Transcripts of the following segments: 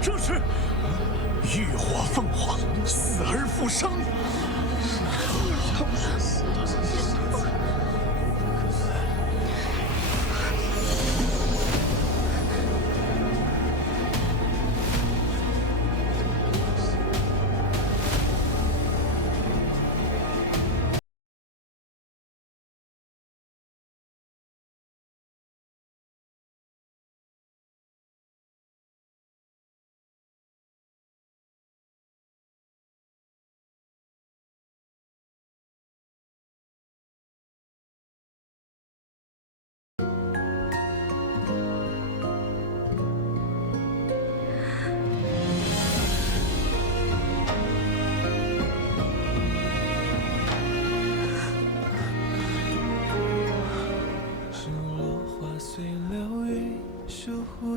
这是浴火凤凰，死而复生。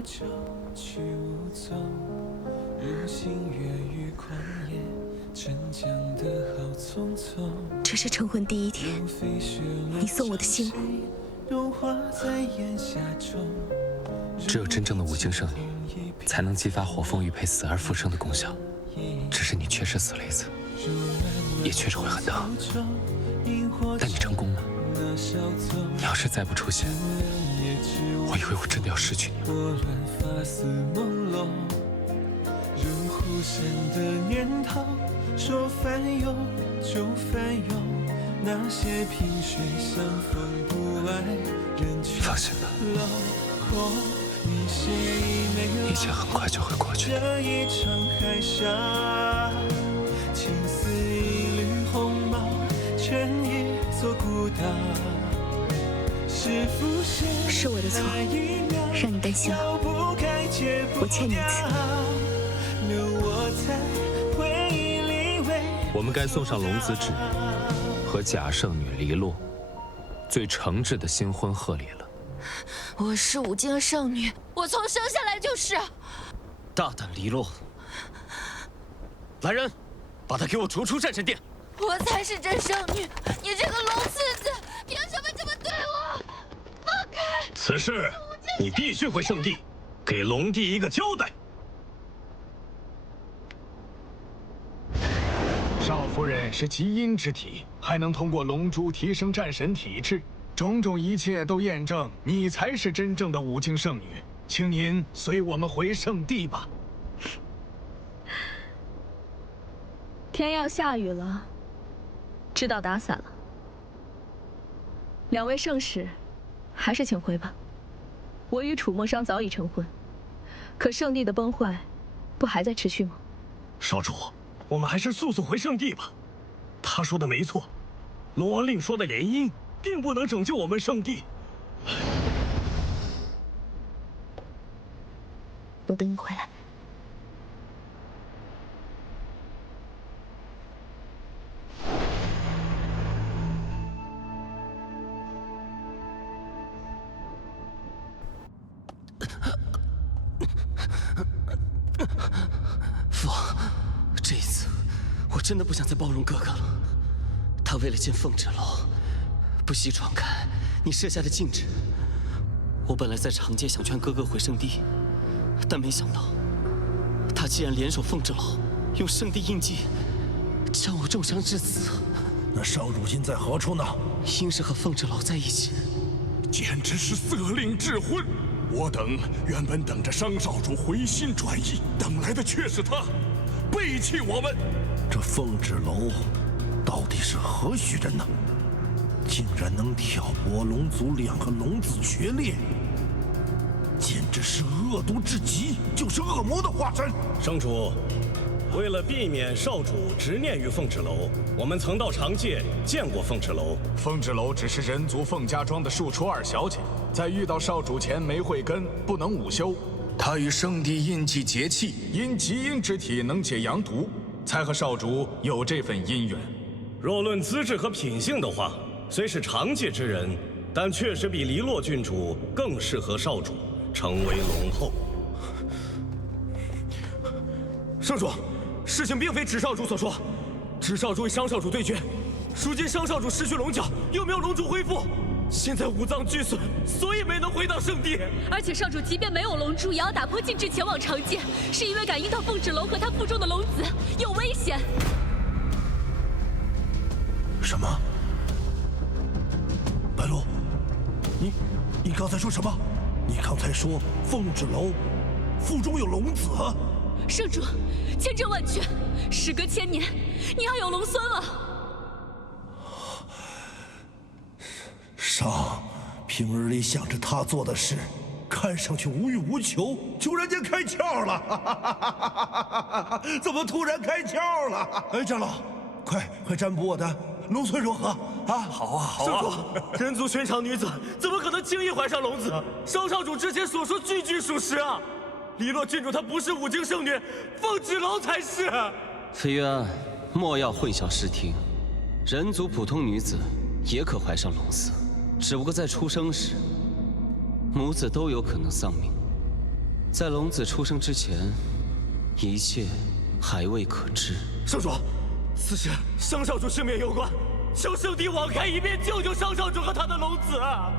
就去无踪，如星月与狂野，沉江的好匆匆。这是成婚第一天，你送我的信物。只有真正的五行圣女，才能激发火凤玉佩死而复生的功效。只是你确实死了一次，也确实会很疼。但你成功了。你要是再不出现，我以为我真的要失去你了。如忽闪的念头，说翻涌就翻涌，那些萍水相逢不爱人去放心吧，一切很快就会过去。这一场海峡，情似一缕鸿毛，卷一座孤岛。是我的错，让你担心了。我欠你一次。我们该送上龙子旨和假圣女黎洛最诚挚的新婚贺礼了。我是五经圣女，我从生下来就是。大胆黎洛！来人，把她给我逐出战神殿！我才是真圣女，你这个龙厮子，凭什么这么对我？放开！此事你必须回圣地，给龙帝一个交代。少夫人是极阴之体，还能通过龙珠提升战神体质，种种一切都验证你才是真正的五经圣女。请您随我们回圣地吧。天要下雨了，知道打伞了。两位圣使，还是请回吧。我与楚墨商早已成婚，可圣地的崩坏，不还在持续吗？少主，我们还是速速回圣地吧。他说的没错，龙王令说的联姻并不能拯救我们圣地。我等你回来。父王，这一次我真的不想再包容哥哥了。他为了见凤芷楼，不惜闯开你设下的禁制。我本来在长街想劝哥哥回圣地，但没想到他竟然联手凤芷楼，用圣地印记将我重伤致死。那少主今在何处呢？应是和凤芷楼在一起。简直是色令智昏！我等原本等着商少主回心转意，等来的却是他背弃我们。这凤芷楼到底是何许人呢？竟然能挑拨龙族两个龙子决裂，简直是恶毒至极，就是恶魔的化身。圣主，为了避免少主执念于凤芷楼，我们曾到长界见过凤芷楼。凤芷楼只是人族凤家庄的庶出二小姐，在遇到少主前没慧根，不能午休。她与圣地印记结契，因极阴之体能解阳毒，才和少主有这份姻缘。若论资质和品性的话，虽是长界之人，但确实比黎洛郡主更适合少主成为龙后。圣主，事情并非芷少主所说，芷少主与商少主对决，如今商少主失去龙角，又没有龙族恢复，现在五脏俱损，所以没能回到圣地。而且上主即便没有龙珠，也要打破禁制前往长剑，是因为感应到凤纸楼和他腹中的龙子有危险。什么？白鹿，你刚才说什么？你刚才说凤纸楼腹中有龙子？圣主，千真万确，时隔1000年，你要有龙孙了。上平日里想着他做的事，看上去无欲无求，突然间开窍了！怎么突然开窍了？哎，长老，快占卜我的龙孙如何？啊，好啊，好啊！人族寻常女子怎么可能轻易怀上龙子？少少主之前所说句句属实啊！黎洛郡主她不是五经圣女，凤芷楼才是。飞渊，莫要混淆视听，人族普通女子也可怀上龙子。只不过在出生时，母子都有可能丧命。在龙子出生之前，一切还未可知。圣主，此事商少主性命攸关，求圣帝网开一面，救救商少主和他的龙子啊！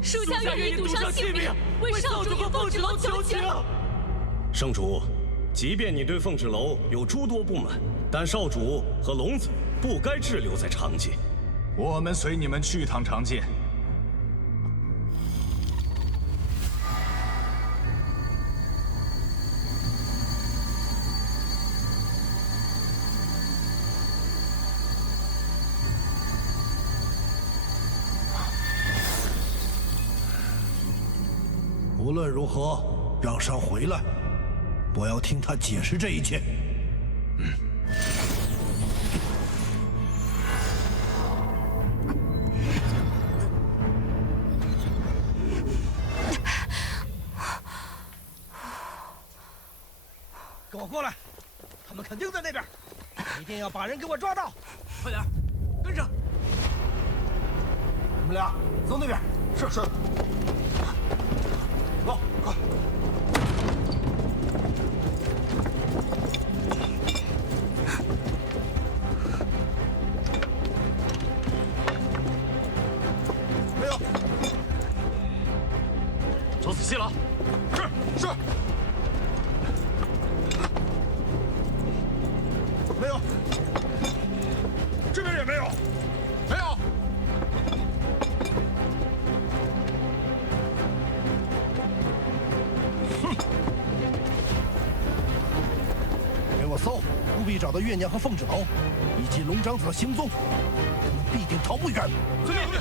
属下愿意赌上性命，为少主和凤芷楼求情。圣主，即便你对凤芷楼有诸多不满，但少主和龙子不该滞留在长界。我们随你们去趟长界。无论如何，让上回来，我要听他解释这一切。跟我过来，他们肯定在那边，一定要把人给我抓到！快点，跟上！你们俩走那边。是。走，快！没有。走仔细了。是。没有。这边也没有。没有。给我搜，务必找到月娘和凤芷楼，以及龙长子的行踪，他们必定逃不远。遵命。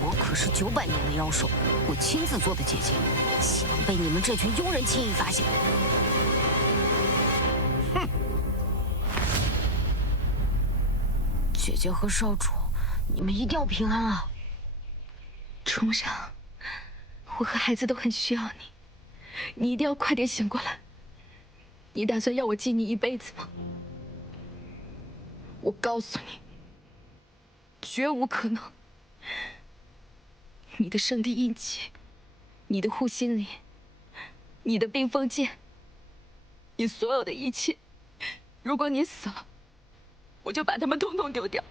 我可是900年的妖兽，我亲自做的结界，岂能被你们这群庸人轻易发现？哼！姐姐和少主，你们一定要平安啊！楚牧上，我和孩子都很需要你，你一定要快点醒过来。你打算要我记你一辈子吗？我告诉你，绝无可能。你的圣地印记，你的护心铃，你的冰封剑，你所有的一切，如果你死了，我就把它们统统丢掉，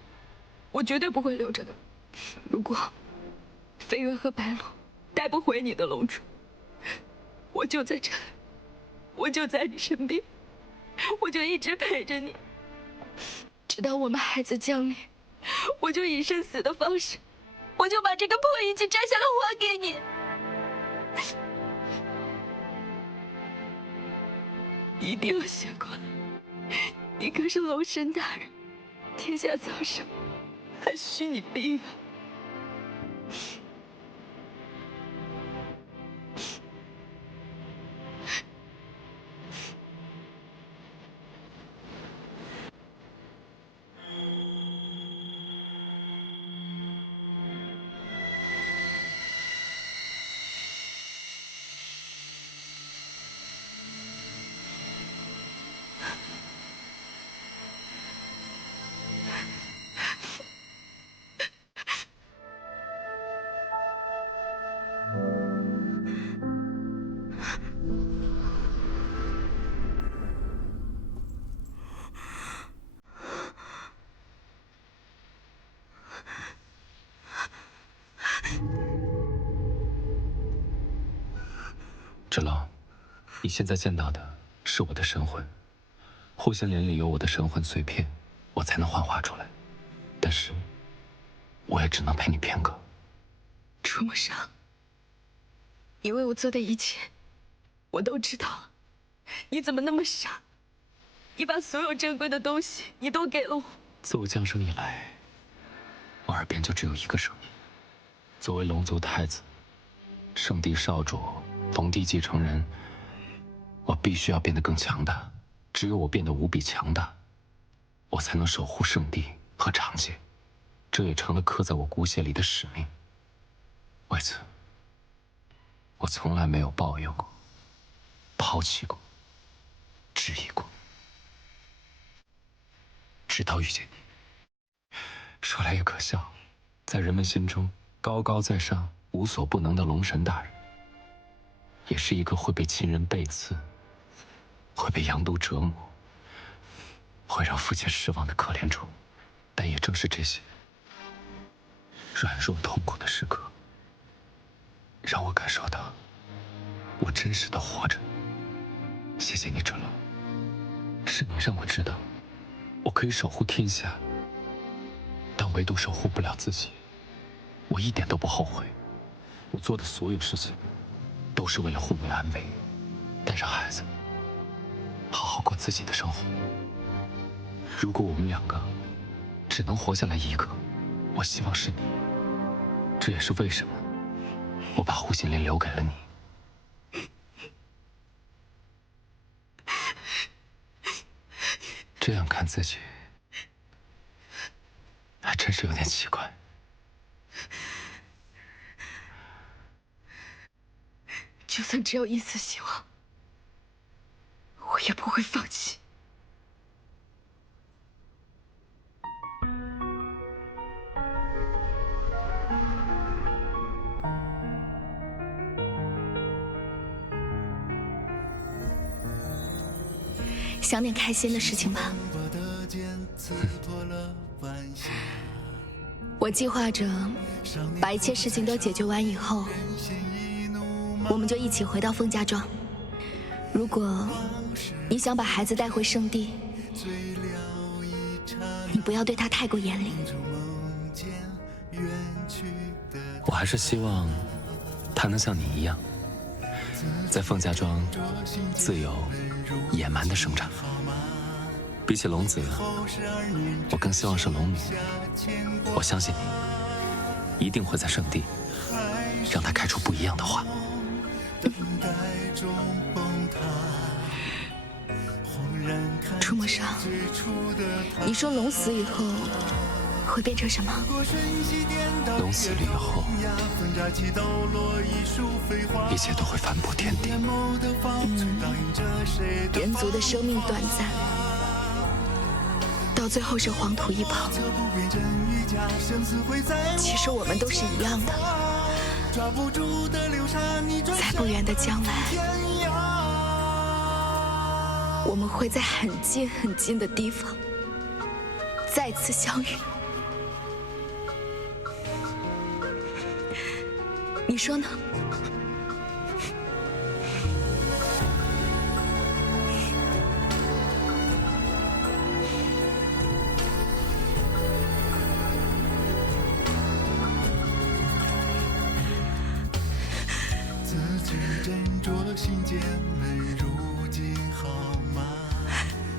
我绝对不会留着的。如果飞渊和白鹿带不回你的龙珠，我就在这里，我就在你身边，我就一直陪着你，直到我们孩子降临，我就以生死的方式，我就把这个破印记摘下来还给你。一定要醒过来，你可是龙神大人，天下苍生还需你庇佑。芷楼，你现在见到的是我的神魂，护心莲里有我的神魂碎片，我才能幻化出来。但是，我也只能陪你片刻。楚墨裳，你为我做的一切，我都知道。你怎么那么傻？你把所有珍贵的东西，你都给了我。自我降生以来，我耳边就只有一个声音：作为龙族太子、圣地少主、龙帝继承人，我必须要变得更强大。只有我变得无比强大，我才能守护圣地和长界。这也成了刻在我骨血里的使命。为此，我从来没有抱怨过、抛弃过、质疑过，直到遇见你。说来也可笑，在人们心中高高在上、无所不能的龙神大人，也是一个会被亲人背刺、会被杨都折磨、会让父亲失望的可怜虫。但也正是这些软弱痛苦的时刻，让我感受到我真实的活着。谢谢你，芷楼，是你让我知道，我可以守护天下，但唯独守护不了自己。我一点都不后悔，我做的所有事情，都是为了护妹安危，带上孩子，好好过自己的生活。如果我们两个只能活下来一个，我希望是你。这也是为什么我把护心莲留给了你。这样看自己，还真是有点奇怪。就算只有一丝希望，我也不会放弃。想点开心的事情吧。我计划着把一切事情都解决完以后，我们就一起回到凤家庄。如果你想把孩子带回圣地，你不要对他太过严厉。我还是希望他能像你一样，在凤家庄自由野蛮的生长。比起龙子，我更希望是龙女。我相信你一定会在圣地让他开出不一样的花。楚墨裳，你说龙死以后会变成什么？龙死了以后，一切都会反璞天地。人族的生命短暂，到最后是黄土一跑。其实我们都是一样的，在不远的将来，我们会在很近很近的地方再次相遇。你说呢？自己斟酌心间门，如今好吗？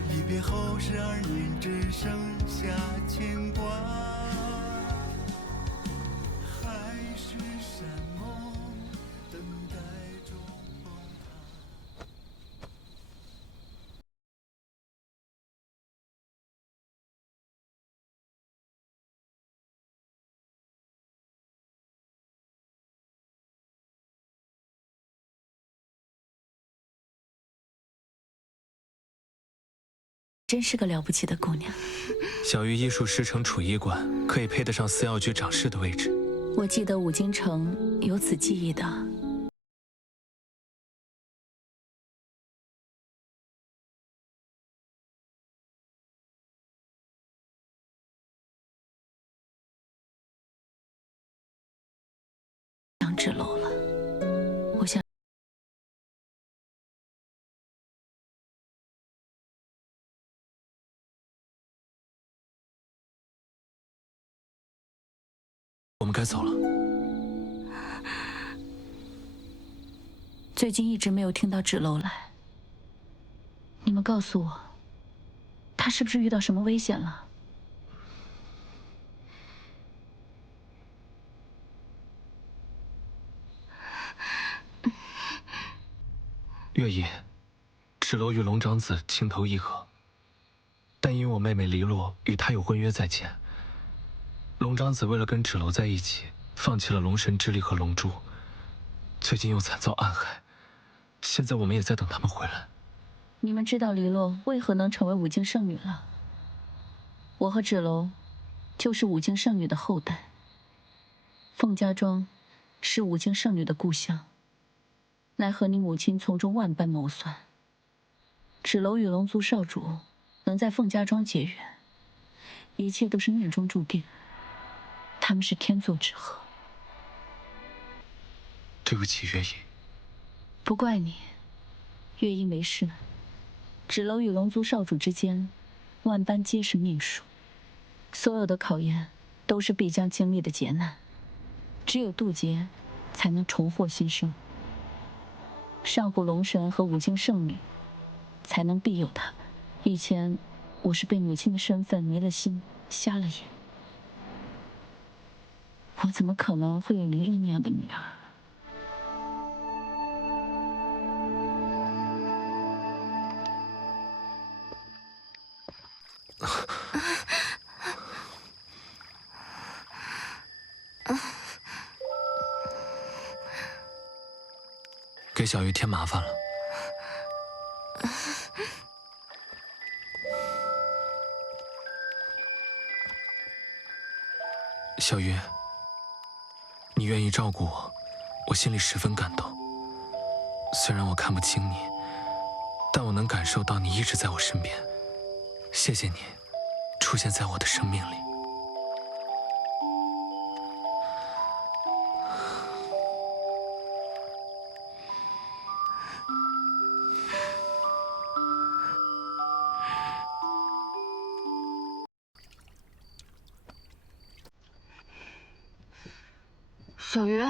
离别后12年，只剩下牵挂。还是山盟，等待中崩塌。真是个了不起的姑娘。小玉医术师承储医馆，可以配得上司药局掌事的位置。我记得五京城有此记忆的。芷楼了。该走了。最近一直没有听到芷楼来，你们告诉我，他是不是遇到什么危险了？月姨，芷楼与龙长子情投意合，但因我妹妹黎洛与他有婚约在前，龙长子为了跟芷楼在一起，放弃了龙神之力和龙珠，最近又惨遭暗害，现在我们也在等他们回来。你们知道黎洛为何能成为五境圣女了？我和芷楼就是五境圣女的后代。凤家庄是五境圣女的故乡，奈何你母亲从中万般谋算，芷楼与龙族少主能在凤家庄结缘，一切都是命中注定，他们是天作之合。对不起，月姨。不怪你，月姨没事。芷楼与龙族少主之间，万般皆是命数，所有的考验都是必将经历的劫难，只有渡劫，才能重获新生。上古龙神和五境圣女，才能庇佑他。以前我是被母亲的身份迷了心，瞎了眼。我怎么可能会有黎洛那样的女儿？给小鱼添麻烦了。小鱼，你愿意照顾我，我心里十分感动。虽然我看不清你，但我能感受到你一直在我身边。谢谢你，出现在我的生命里。小鱼，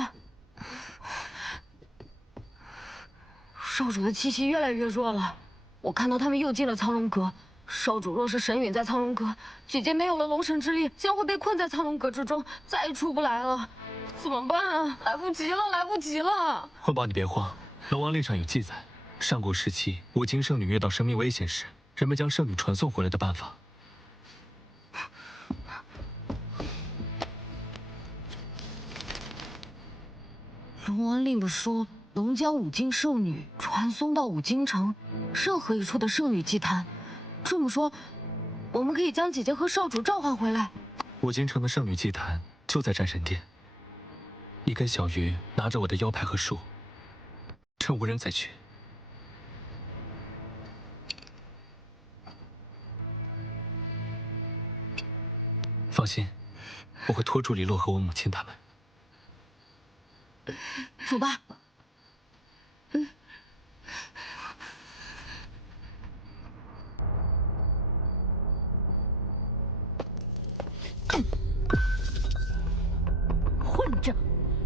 少主的气息越来越弱了。我看到他们又进了苍龙阁。少主若是神陨在苍龙阁，姐姐没有了龙神之力，将会被困在苍龙阁之中，再也出不来了。怎么办啊？来不及了，来不及了！慧宝，你别慌，龙王令上有记载，上古时期五境圣女遇到生命危险时，人们将圣女传送回来的办法。龙王令说，能将五境圣女传送到五境城任何一处的圣女祭坛。这么说，我们可以将姐姐和少主召唤回来。五境城的圣女祭坛就在战神殿。你跟小鱼拿着我的腰牌和树，趁无人再去。放心，我会拖住黎洛和我母亲他们。走吧。混账！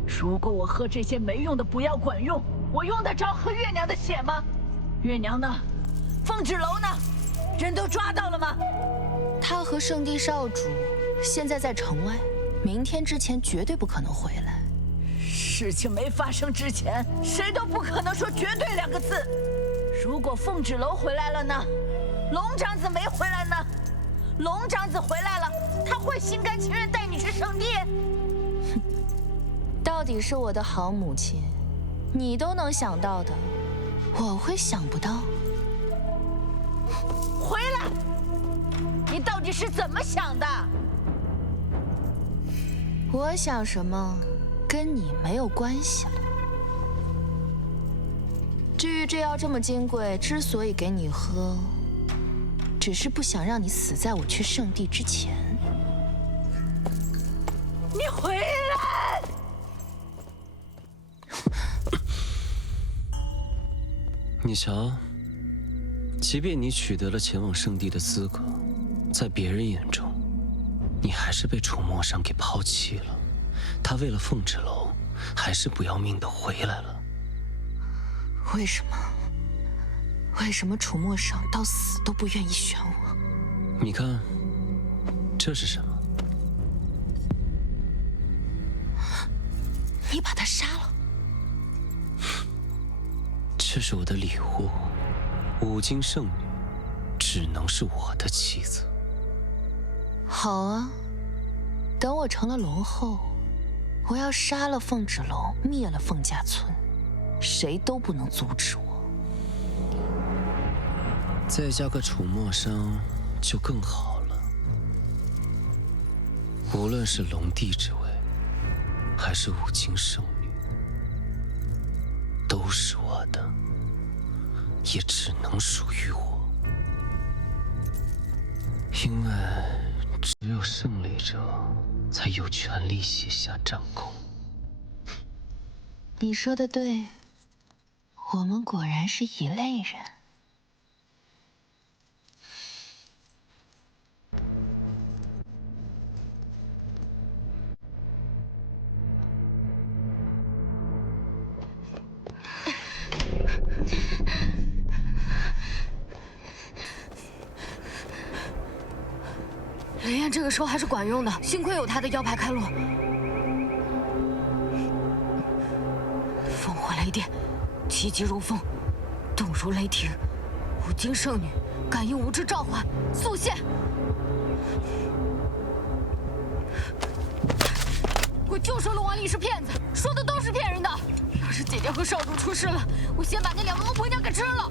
如果我喝这些没用的不药管用，我用得着喝月娘的血吗？月娘呢？凤芷楼呢？人都抓到了吗？他和圣地少主现在在城外，明天之前绝对不可能回来。事情没发生之前，谁都不可能说绝对2个字。如果凤芷楼回来了呢？龙长子没回来呢？龙长子回来了，他会心甘情愿带你去圣地？到底是我的好母亲，你都能想到的，我会想不到？回来！你到底是怎么想的？我想什么，跟你没有关系了。至于这药这么金贵，之所以给你喝，只是不想让你死在我去圣地之前。你回来！你瞧，即便你取得了前往圣地的资格，在别人眼中，你还是被楚墨上给抛弃了。他为了凤芷楼，还是不要命的回来了。为什么？为什么楚墨生到死都不愿意选我？你看，这是什么？你把他杀了？这是我的礼物，五经圣女只能是我的妻子。好啊，等我成了龙后，我要杀了凤芷楼，灭了凤家村，谁都不能阻止我。再加个楚墨生就更好了。无论是龙帝之位，还是五经圣女，都是我的，也只能属于我。因为只有胜利者才有权利写下战功。你说的对，我们果然是一类人。雷燕这个时候还是管用的，幸亏有他的腰牌开路。烽火雷电，气急如风，动如雷霆，五经圣女感应无知召唤，速现！我就说龙王丽是骗子，说的都是骗人的。要是姐姐和少主出事了，我先把那两个恶婆娘给吃了。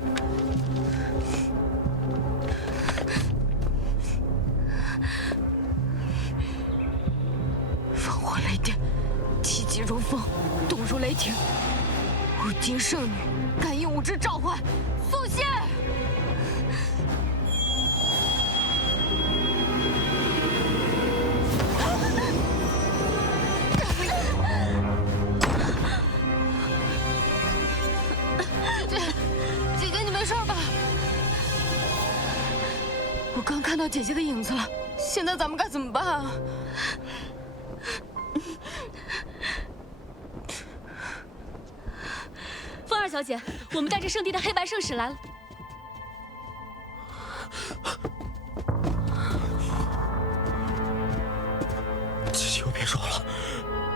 烽火雷电，气急如风，动如雷霆，五经圣女感应无知召唤，速现！姐姐，你没事吧？我刚看到姐姐的影子了，现在咱们该怎么办啊？凤二小姐，我们带着圣地的黑白圣使来了。姐姐又别说了，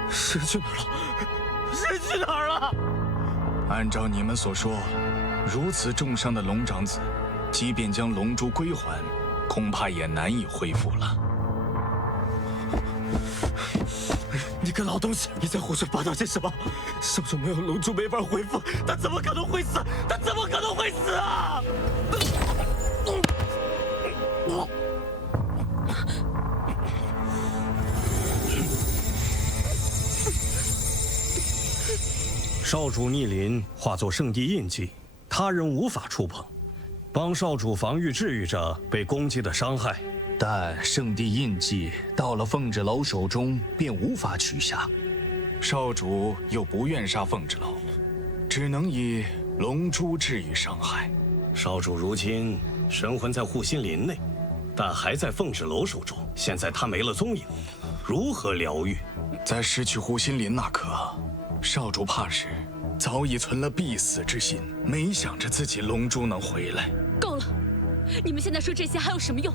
人去哪儿了？人去哪儿了？按照你们所说，如此重伤的龙长子，即便将龙珠归还，恐怕也难以恢复了。你个老东西，你在胡说八道些什么？少主没有龙珠没法恢复，他怎么可能会死？他怎么可能会死啊！少主逆鳞化作圣地印记，他人无法触碰。帮少主防御治愈者被攻击的伤害，但圣地印记到了凤芷楼手中便无法取下，少主又不愿杀凤芷楼，只能以龙珠治愈伤害。少主如今神魂在护心林内，但还在凤芷楼手中。现在他没了踪影，如何疗愈？在失去护心林那刻，少主怕是早已存了必死之心，没想着自己龙珠能回来。够了，你们现在说这些还有什么用？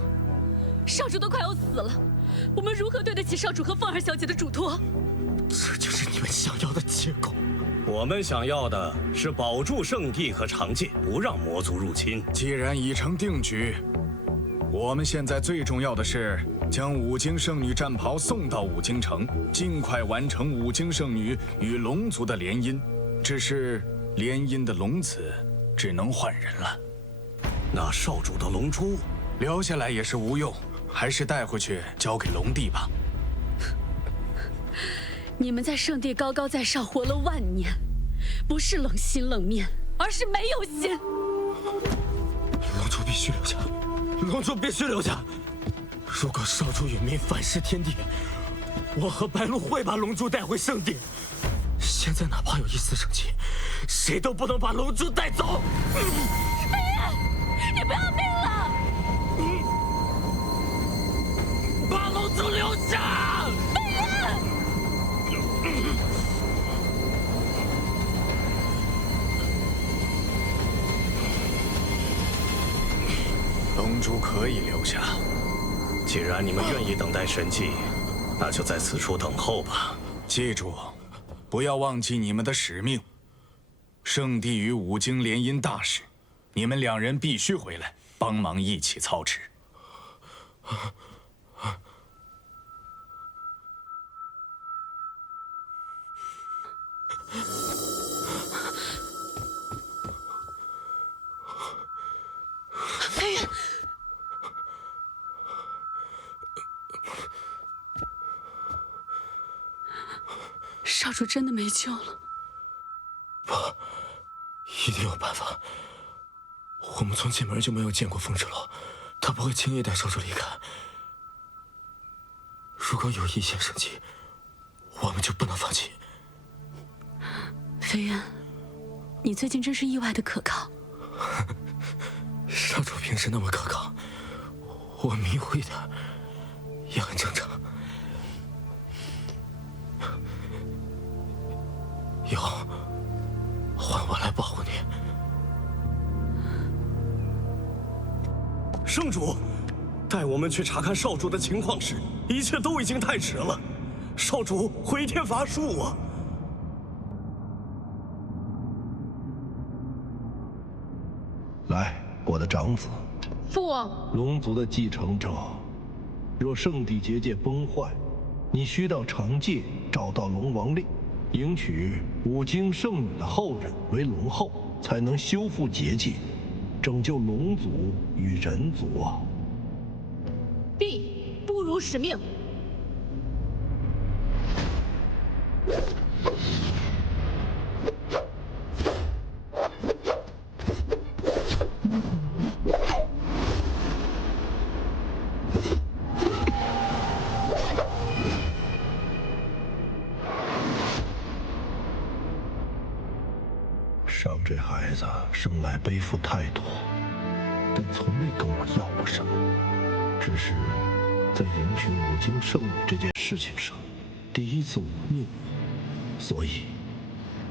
少主都快要死了，我们如何对得起少主和凤儿小姐的嘱托？这就是你们想要的结果。我们想要的是保住圣地和长界，不让魔族入侵。既然已成定局，我们现在最重要的是将五经圣女战袍送到五经城，尽快完成五经圣女与龙族的联姻。只是联姻的龙子只能换人了。那少主的龙珠留下来也是无用，还是带回去交给龙帝吧。你们在圣地高高在上活了万年，不是冷心冷面，而是没有心。龙珠必须留下，龙珠必须留下。如果少主殒命反噬天地，我和白鹿会把龙珠带回圣地。现在哪怕有一丝生机，谁都不能把龙珠带走。飞燕，你不要命了！把龙珠留下！飞燕。龙珠可以留下。既然你们愿意等待神迹，那就在此处等候吧。记住，不要忘记你们的使命。圣地与五经联姻大事，你们2人必须回来帮忙一起操持。飞燕，少主真的没救了。不，一定有办法。我们从进门就没有见过风之龙，他不会轻易带少主离开。如果有一线生机，我们就不能放弃。飞燕，你最近真是意外的可靠。少主平时那么可靠，我迷糊一点也很正常。以后换我来保护你。圣主，带我们去查看少主的情况时，一切都已经太迟了。少主回天乏术啊！来，我的长子，父王，龙族的继承者，若圣地结界崩坏，你需到长界找到龙王令，迎娶五经圣女的后人为龙后，才能修复结界，拯救龙族与人族啊！必不辱使命。上这孩子生来背负太多，但从未跟我要过什么，只是在迎娶五经圣女这件事情上，第一次忤逆我，所以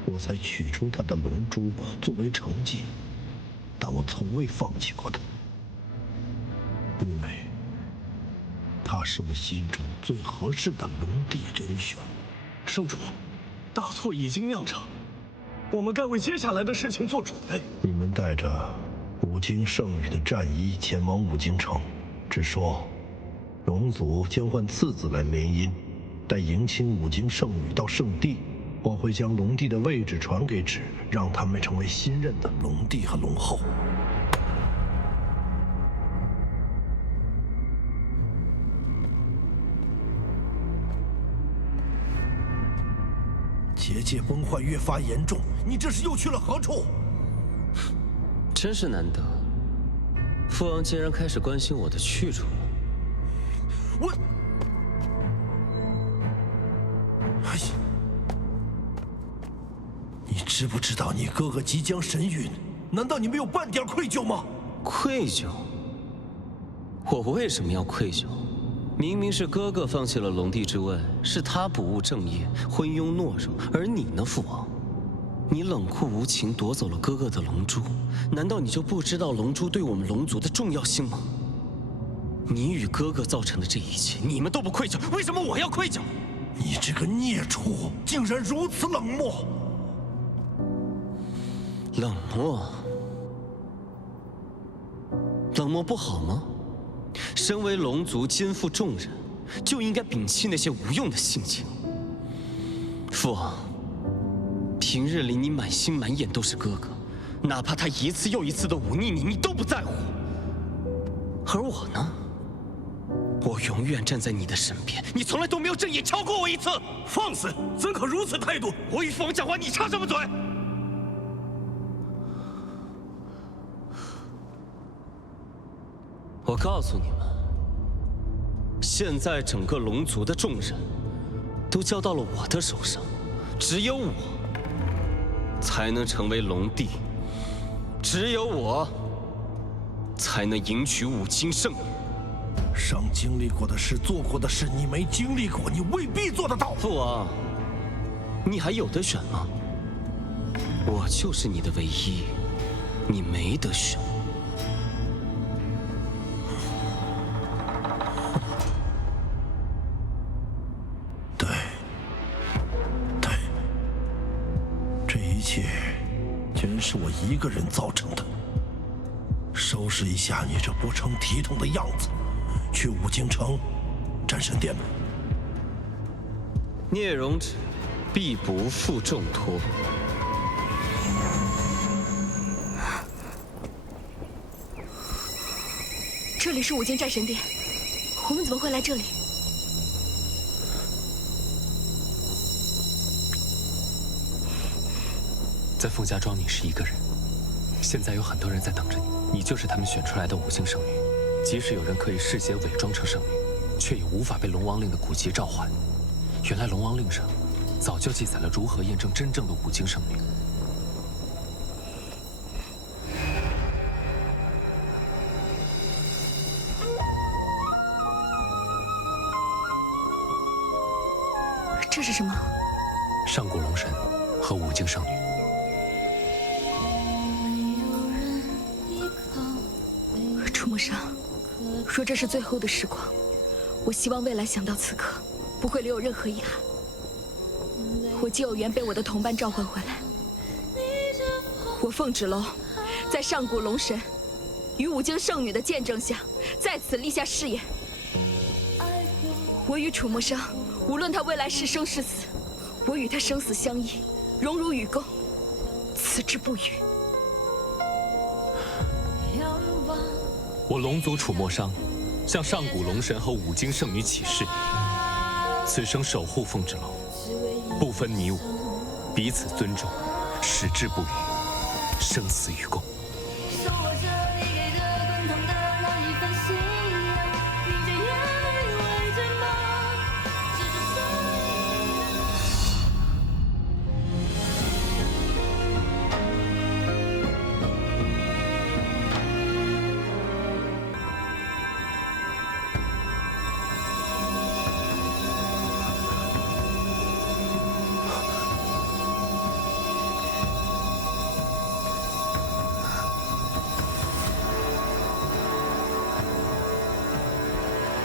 我才取出她的龙珠作为惩戒，但我从未放弃过她，因为她是我心中最合适的龙帝人选。圣主，大错已经酿成，我们该为接下来的事情做准备。你们带着五经圣女的战衣前往五经城，只说龙族将换次子来联姻，待迎亲五经圣女到圣地，我会将龙帝的位置传给芷，让他们成为新任的龙帝和龙后。结界崩坏越发严重，你这是又去了何处？真是难得，父王竟然开始关心我的去处了。我，哎呀，你知不知道你哥哥即将神陨？难道你没有半点愧疚吗？愧疚？我为什么要愧疚？明明是哥哥放弃了龙帝之位，是他不务正业，昏庸懦弱，而你呢，父王？你冷酷无情，夺走了哥哥的龙珠，难道你就不知道龙珠对我们龙族的重要性吗？你与哥哥造成的这一切，你们都不愧疚，为什么我要愧疚？你这个孽畜，竟然如此冷漠！冷漠？冷漠不好吗？身为龙族肩负重任，就应该摒弃那些无用的性情。父王，平日里你满心满眼都是哥哥，哪怕他一次又一次的忤逆你，你都不在乎。而我呢？我永远站在你的身边，你从来都没有正眼瞧过我一次。放肆！怎可如此态度？我与父王讲话，你插什么嘴？我告诉你们，现在整个龙族的重任都交到了我的手上，只有我才能成为龙帝，只有我才能迎娶五经圣女。上经历过的事、做过的事，你没经历过，你未必做得到。父王，你还有得选吗？我就是你的唯一，你没得选。一个人造成的。收拾一下你这不成体统的样子，去五京城战神殿吧。聂荣芷必不负重托。这里是五京战神殿，我们怎么会来这里？在凤家庄，你是一个人。现在有很多人在等着你，你就是他们选出来的五星圣女。即使有人可以事先伪装成圣女，却也无法被龙王令的古籍召唤。原来龙王令上早就记载了如何验证真正的五星圣女。这是什么？上古龙神和五京圣女。楚墨生，若这是最后的时光，我希望未来想到此刻，不会留有任何遗憾。我既有缘被我的同伴召唤回来，我凤芷楼在上古龙神与五京圣女的见证下，在此立下誓言：我与楚墨生，无论他未来是生是死，我与他生死相依，荣辱与共，此之不渝。我龙族楚墨商，向上古龙神和五京圣女起誓，此生守护凤芷楼，不分你我，彼此尊重，矢志不渝，生死与共。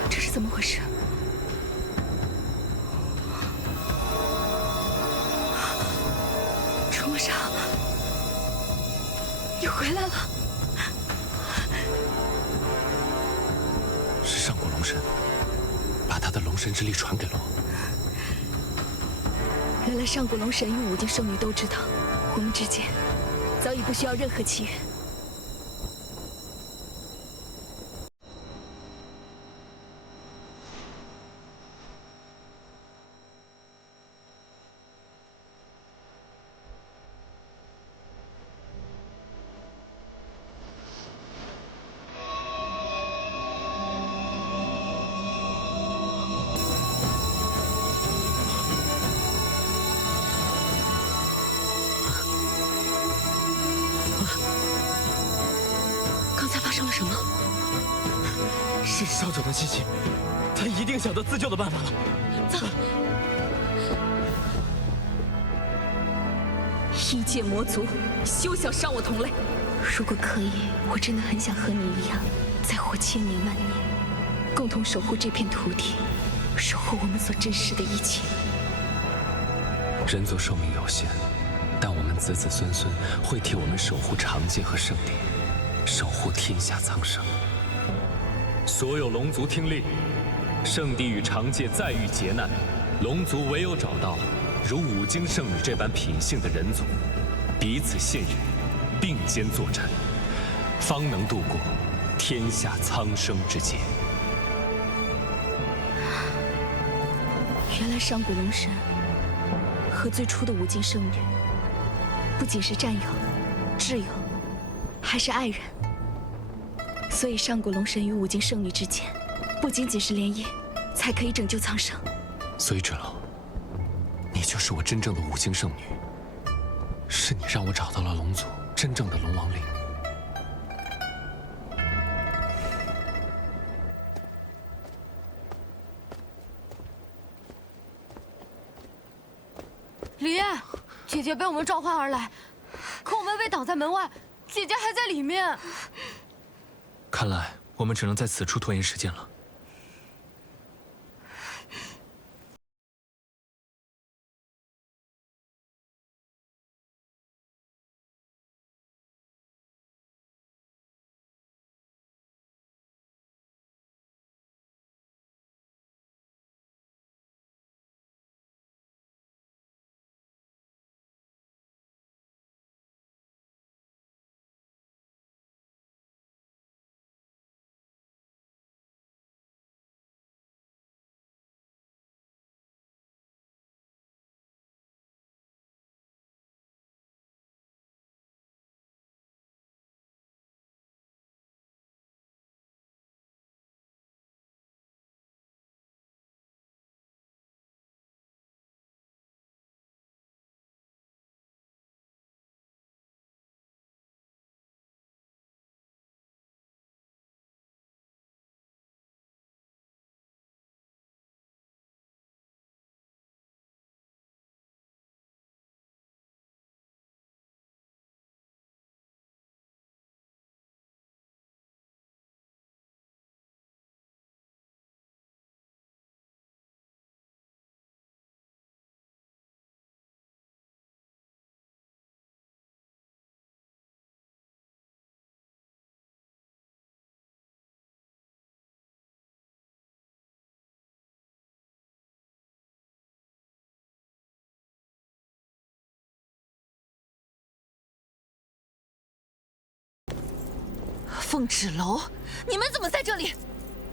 这是怎么回事？楚墨生，你回来了。是上古龙神把他的龙神之力传给了我。原来上古龙神与五京圣女都知道，我们之间早已不需要任何契约。刚才发生了什么？是少主的机器，他一定想到自救的办法了。走。异界魔族，休想伤我同类！如果可以，我真的很想和你一样，再活千年万年，共同守护这片土地，守护我们所珍视的一切。人族寿命有限，但我们子子孙孙会替我们守护长界和圣地，守护天下苍生。所有龙族听令，圣地与长界再遇劫难，龙族唯有找到如五京圣女这般品性的人族，彼此信任，并肩作战，方能度过天下苍生之劫。原来上古龙神和最初的五京圣女，不仅是战友、挚友，还是爱人。所以上古龙神与五京圣女之间，不仅仅是联姻，才可以拯救苍生。所以芷楼，你就是我真正的五京圣女，是你让我找到了龙族真正的龙王令。离，姐姐被我们召唤而来，可我们被挡在门外，姐姐还在里面。看来我们只能在此处拖延时间了。凤芷楼，你们怎么在这里？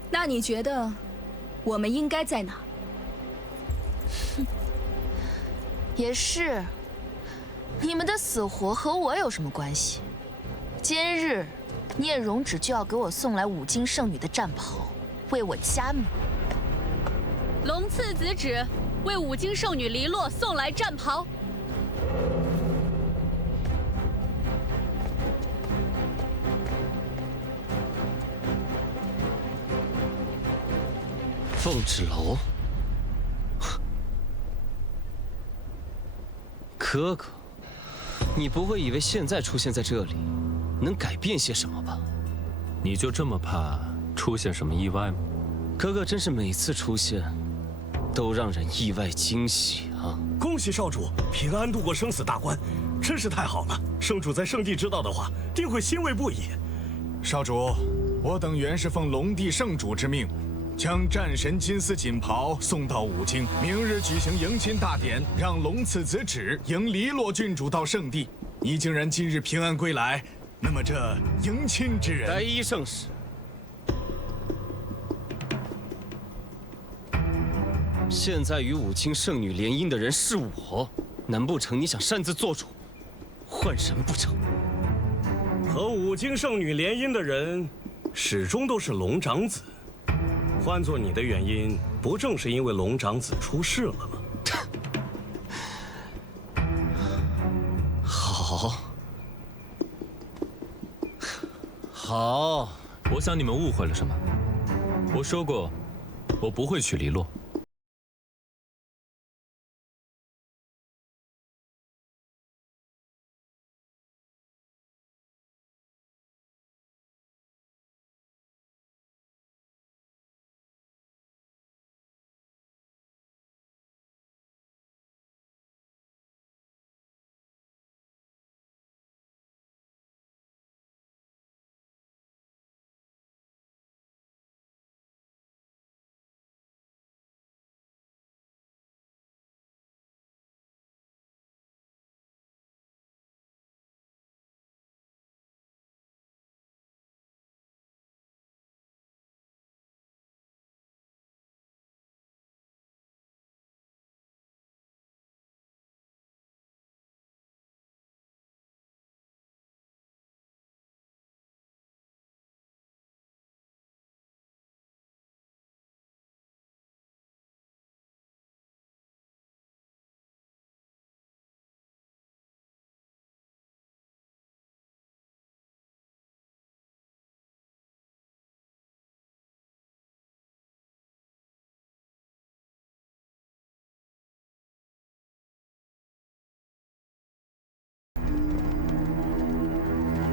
那你觉得我们应该在哪？也是，你们的死活和我有什么关系？今日聂荣芷就要给我送来5金圣女的战袍，为我加冕。龙次子旨，为5金圣女黎洛送来战袍。凤芷楼，哥哥，你不会以为现在出现在这里，能改变些什么吧？你就这么怕出现什么意外吗？哥哥真是每次出现，都让人意外惊喜啊！恭喜少主平安度过生死大关，真是太好了！圣主在圣地知道的话，定会欣慰不已。少主，我等原是奉龙帝圣主之命，将战神金丝锦袍送到5京，明日举行迎亲大典，让龙次子旨迎黎洛郡主到圣地。你竟然今日平安归来，那么这迎亲之人，白衣圣使。现在与5金圣女联姻的人是我，难不成你想擅自做主，换人不成？和5金圣女联姻的人，始终都是龙长子。换做你的原因，不正是因为龙长子出事了吗？好，我想你们误会了什么。我说过，我不会娶黎洛。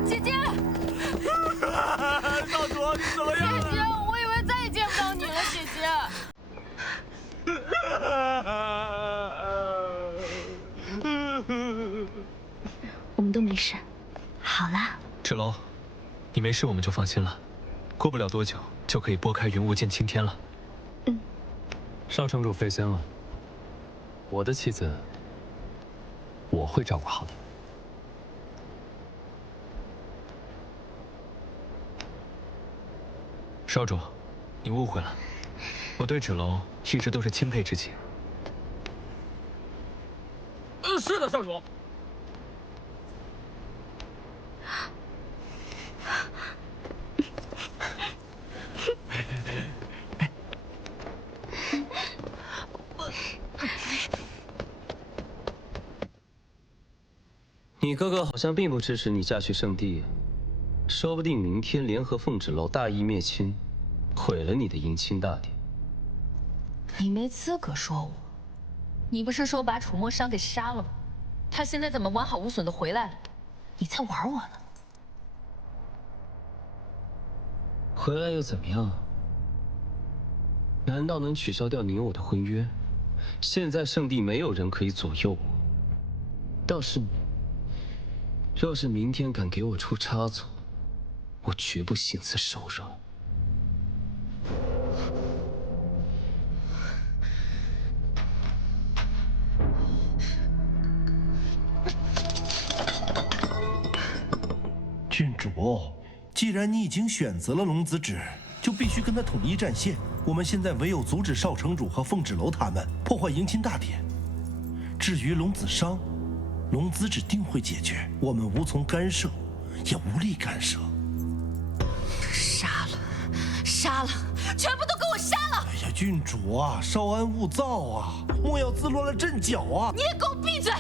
姐姐，少主，你怎么样了？姐姐，我以为再也见不到你了，姐姐。我们都没事，好啦。芷楼，你没事我们就放心了。过不了多久就可以拨开云雾见青天了。少城主费心了，我的妻子我会照顾好的。少主，你误会了，我对芷楼一直都是钦佩之情。是的，少主。你哥哥好像并不支持你嫁去圣地，说不定明天联合凤芷楼大义灭亲，毁了你的迎亲大典。你没资格说我。你不是说把楚墨商给杀了吗？他现在怎么完好无损的回来了？你在玩我呢？回来又怎么样？难道能取消掉你我的婚约？现在圣地没有人可以左右我，倒是你。若是明天敢给我出差错，我绝不心慈手软。郡主，既然你已经选择了龙子止，就必须跟他统一战线。我们现在唯有阻止少城主和凤芷楼他们破坏迎亲大典。至于龙子商，龙子止定会解决，我们无从干涉，也无力干涉。杀了，杀了，全部都给我杀了！哎呀，郡主啊，稍安勿躁啊，莫要自乱了阵脚啊！你也给我闭嘴！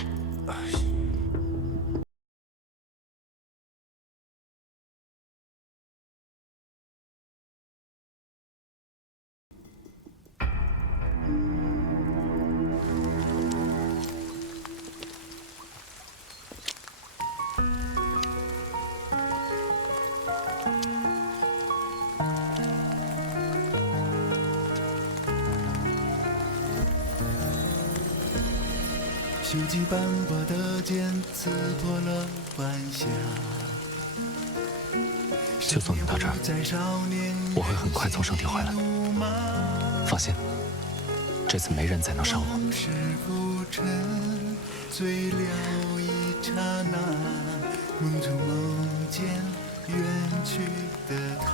锈迹斑驳的剑刺破了晚霞。就送你到这儿，我会很快从圣地回来。放心，这次没人再能伤我。醉了一刹那，梦中梦见远去的他。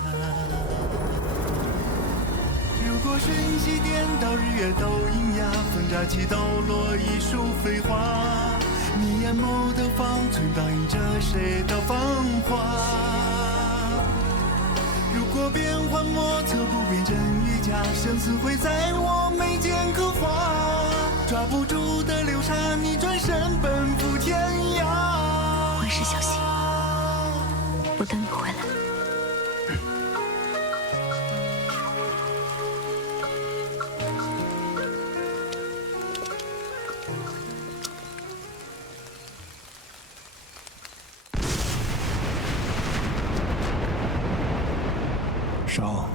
如果瞬息颠倒，日月都阴哑，风乍起抖落一束飞花。你眼眸的方寸倒映着谁的芳华？如果变幻莫测，不变真与假，生死会在我眉间刻画。抓不住的流沙，你转身奔赴天涯。万事小心，我等你回来。商，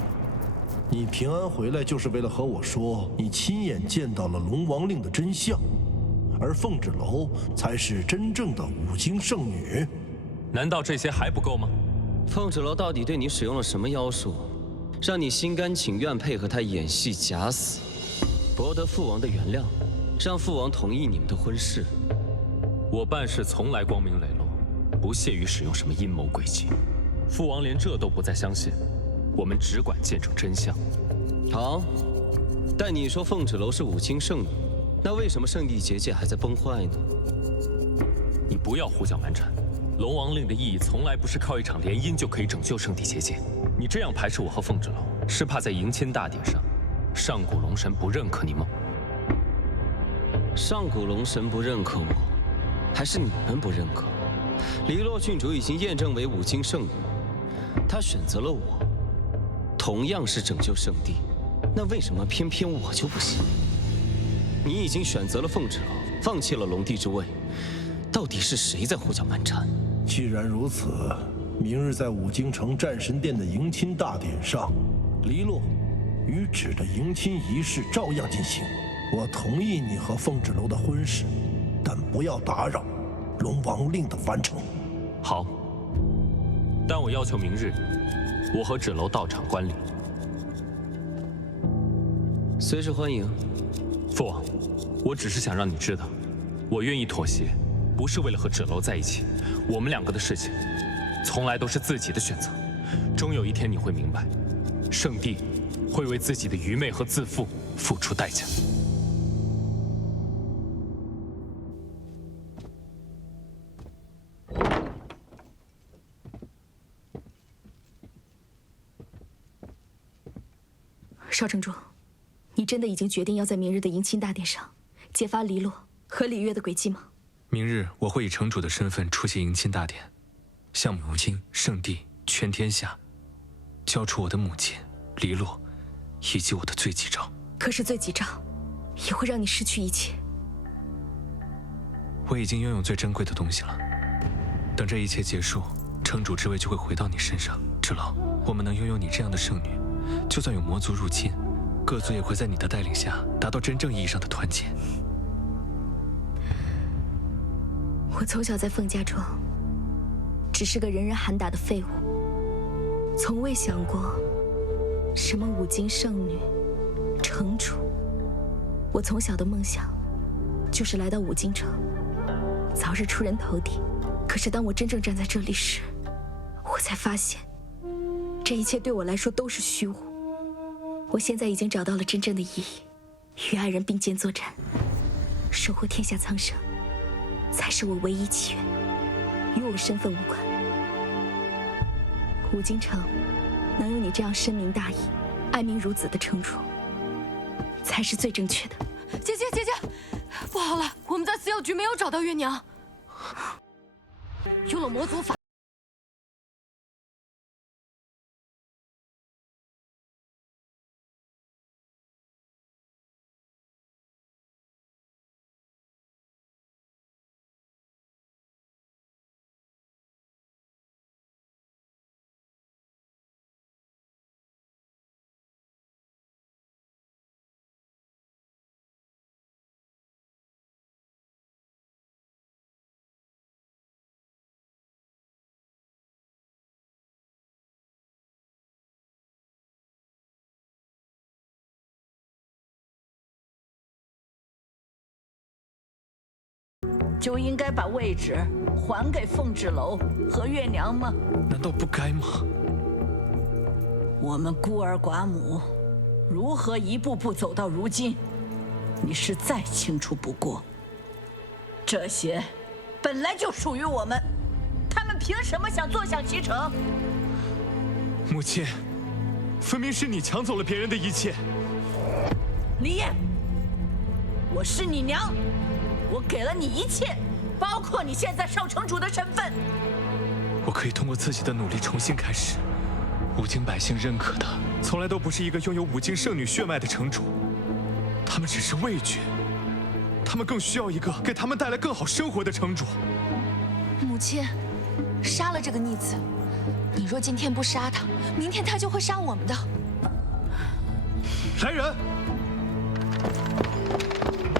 你平安回来就是为了和我说你亲眼见到了龙王令的真相，而凤芷楼才是真正的五经圣女。难道这些还不够吗？凤芷楼到底对你使用了什么妖术，让你心甘情愿配合他演戏假死，博得父王的原谅，让父王同意你们的婚事？我办事从来光明磊落，不屑于使用什么阴谋诡计。父王连这都不再相信。我们只管见证真相。好，但你说凤芷楼是五经圣女，那为什么圣地结界还在崩坏呢？你不要胡搅蛮缠。龙王令的意义从来不是靠一场联姻就可以拯救圣地结界。你这样排斥我和凤芷楼，是怕在迎亲大典上，上古龙神不认可你吗？上古龙神不认可我，还是你们不认可？黎洛郡主已经验证为五经圣女，她选择了我。同样是拯救圣地，那为什么偏偏我就不行？你已经选择了凤芷楼，放弃了龙帝之位，到底是谁在胡搅蛮缠？既然如此，明日在五京城战神殿的迎亲大典上，黎洛与芷的迎亲仪式照样进行。我同意你和凤芷楼的婚事，但不要打扰龙王令的完成。好，但我要求明日我和芷楼到场观礼。随时欢迎。父王，我只是想让你知道，我愿意妥协，不是为了和芷楼在一起。我们两个的事情，从来都是自己的选择。终有一天你会明白，圣地会为自己的愚昧和自负付出代价。少城主，你真的已经决定要在明日的迎亲大典上揭发黎洛和李月的诡计吗？明日我会以城主的身份出席迎亲大典，向母亲、圣地、全天下交出我的母亲黎洛以及我的罪己诏。可是罪己诏也会让你失去一切。我已经拥有最珍贵的东西了，等这一切结束，城主之位就会回到你身上。芷楼，我们能拥有你这样的圣女，就算有魔族入侵，各族也会在你的带领下达到真正意义上的团结。我从小在凤家庄，只是个人人喊打的废物，从未想过什么五经圣女、城主。我从小的梦想就是来到五经城，早日出人头地。可是当我真正站在这里时，我才发现，这一切对我来说都是虚无。我现在已经找到了真正的意义，与爱人并肩作战，守护天下苍生，才是我唯一祈愿，与我身份无关。武京城能有你这样深明大义、爱民如子的城主，才是最正确的。姐姐，不好了，我们在私药局没有找到月娘，用了魔族法。就应该把位置还给凤芷楼和月娘吗？难道不该吗？我们孤儿寡母，如何一步步走到如今，你是再清楚不过。这些本来就属于我们，他们凭什么想坐享其成？母亲，分明是你抢走了别人的一切。李烨，我是你娘。我给了你一切，包括你现在少城主的身份。我可以通过自己的努力重新开始。武京百姓认可的，从来都不是一个拥有武京圣女血脉的城主，他们只是畏惧，他们更需要一个给他们带来更好生活的城主。母亲，杀了这个逆子，你若今天不杀他，明天他就会杀我们的。来人！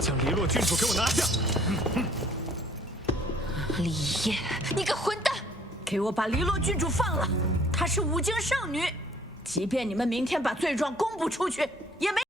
将黎洛郡主给我拿下！李烨，你个混蛋！给我把黎洛郡主放了，她是武京圣女，即便你们明天把罪状公布出去，也没。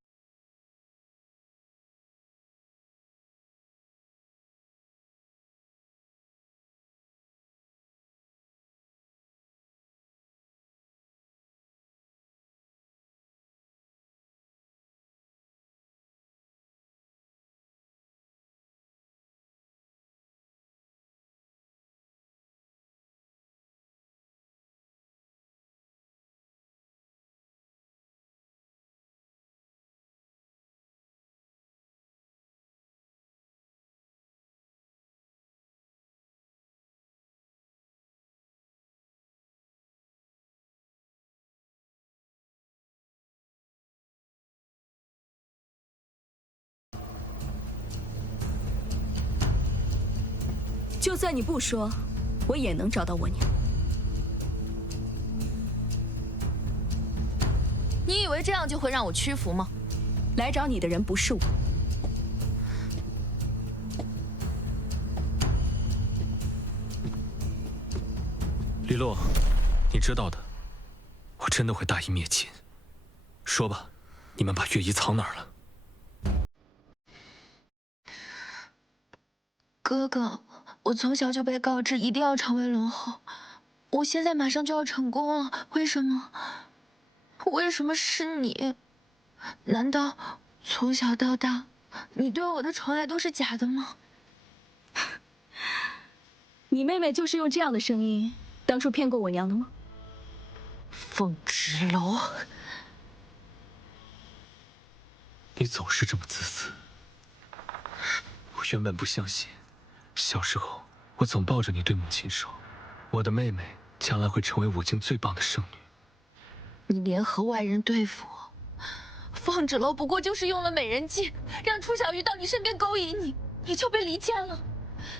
就算你不说，我也能找到我娘。你以为这样就会让我屈服吗？来找你的人不是我。黎洛，你知道的，我真的会大义灭亲。说吧，你们把月姨藏哪儿了？哥哥，我从小就被告知一定要成为龙后，我现在马上就要成功了，为什么？为什么是你？难道从小到大，你对我的宠爱都是假的吗？你妹妹就是用这样的声音，当初骗过我娘的吗？凤芷楼，你总是这么自私。我原本不相信。小时候，我总抱着你对母亲说，我的妹妹将来会成为武京最棒的圣女。你联合外人对付我，凤芷楼不过就是用了美人计，让楚小鱼到你身边勾引你，你就被离间了。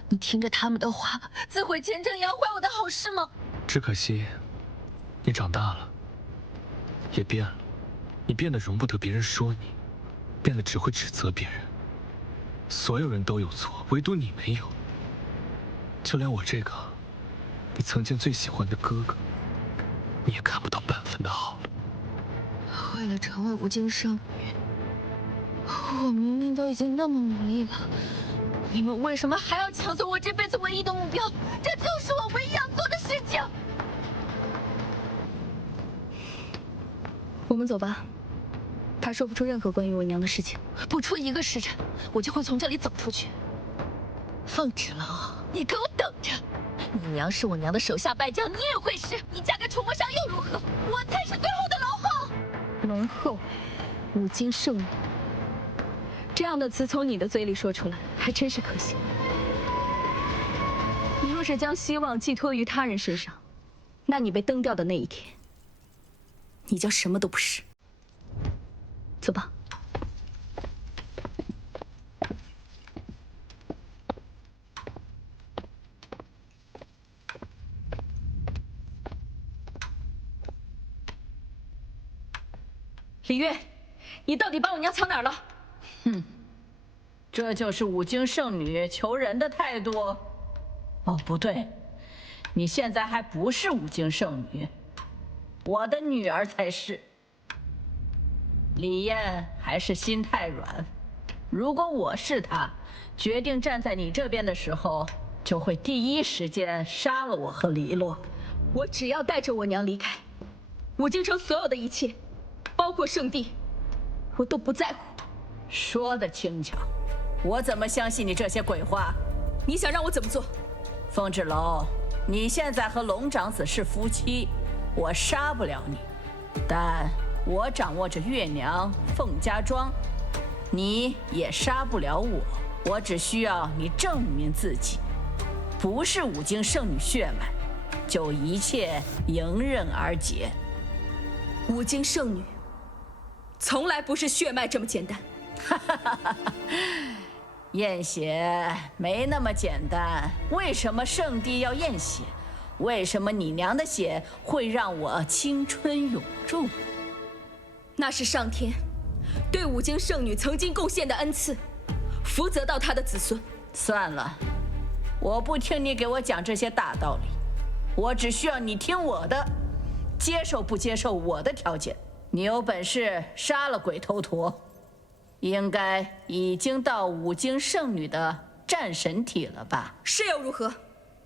你听着他们的话，自毁前程，也要坏我的好事吗？只可惜，你长大了，也变了，你变得容不得别人说你，变得只会指责别人。所有人都有错，唯独你没有。就连我这个你曾经最喜欢的哥哥，你也看不到半分的好了。为了成为武京圣女，我明明都已经那么努力了，你们为什么还要抢走我这辈子唯一的目标？这就是我唯一要做的事情。我们走吧。他说不出任何关于我娘的事情。不出1个时辰，我就会从这里走出去。凤芷楼，你给我等着！你娘是我娘的手下败将，你也会是。你嫁给楚墨商又如何？我才是最后的龙后。龙后，五经圣女，这样的词从你的嘴里说出来，还真是可惜。你若是将希望寄托于他人身上，那你被蹬掉的那一天，你将什么都不是。走吧。李月，你到底把我娘藏哪儿了？哼，这就是五经圣女求人的态度。哦，不对，你现在还不是五经圣女，我的女儿才是。李艳还是心太软，如果我是她，决定站在你这边的时候，就会第一时间杀了我和黎洛。我只要带着我娘离开，五京城所有的一切，包括圣地，我都不在乎。说得轻巧，我怎么相信你这些鬼话？你想让我怎么做？凤芷楼，你现在和龙长子是夫妻，我杀不了你，但我掌握着月娘凤家庄，你也杀不了我。我只需要你证明自己不是五经圣女血脉，就一切迎刃而解。五经圣女从来不是血脉这么简单。验血没那么简单，为什么圣地要验血？为什么你娘的血会让我青春永驻？那是上天对五经圣女曾经贡献的恩赐，福泽到她的子孙。算了，我不听你给我讲这些大道理，我只需要你听我的，接受不接受我的条件？你有本事杀了鬼头陀，应该已经到五经圣女的战神体了吧？是又如何？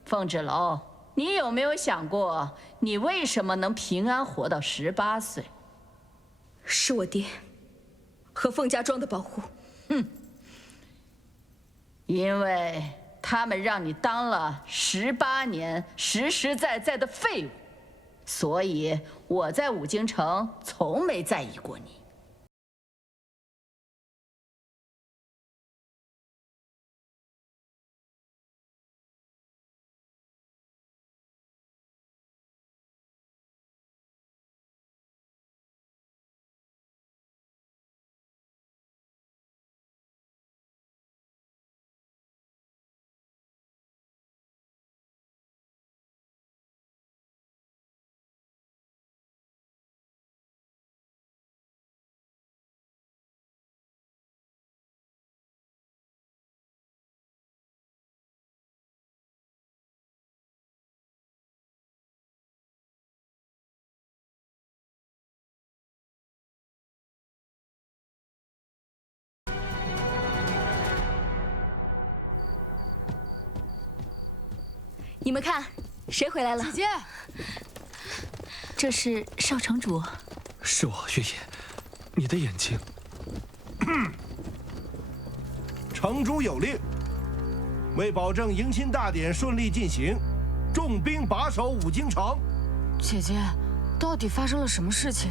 凤芷楼，你有没有想过，你为什么能平安活到18岁？是我爹和凤家庄的保护。因为他们让你当了18年实实在在的废物，所以我在五京城从没在意过你。你们看，谁回来了？姐姐，这是少城主。是我，月野，你的眼睛。城主有令，为保证迎亲大典顺利进行，重兵把守五京城。姐姐，到底发生了什么事情？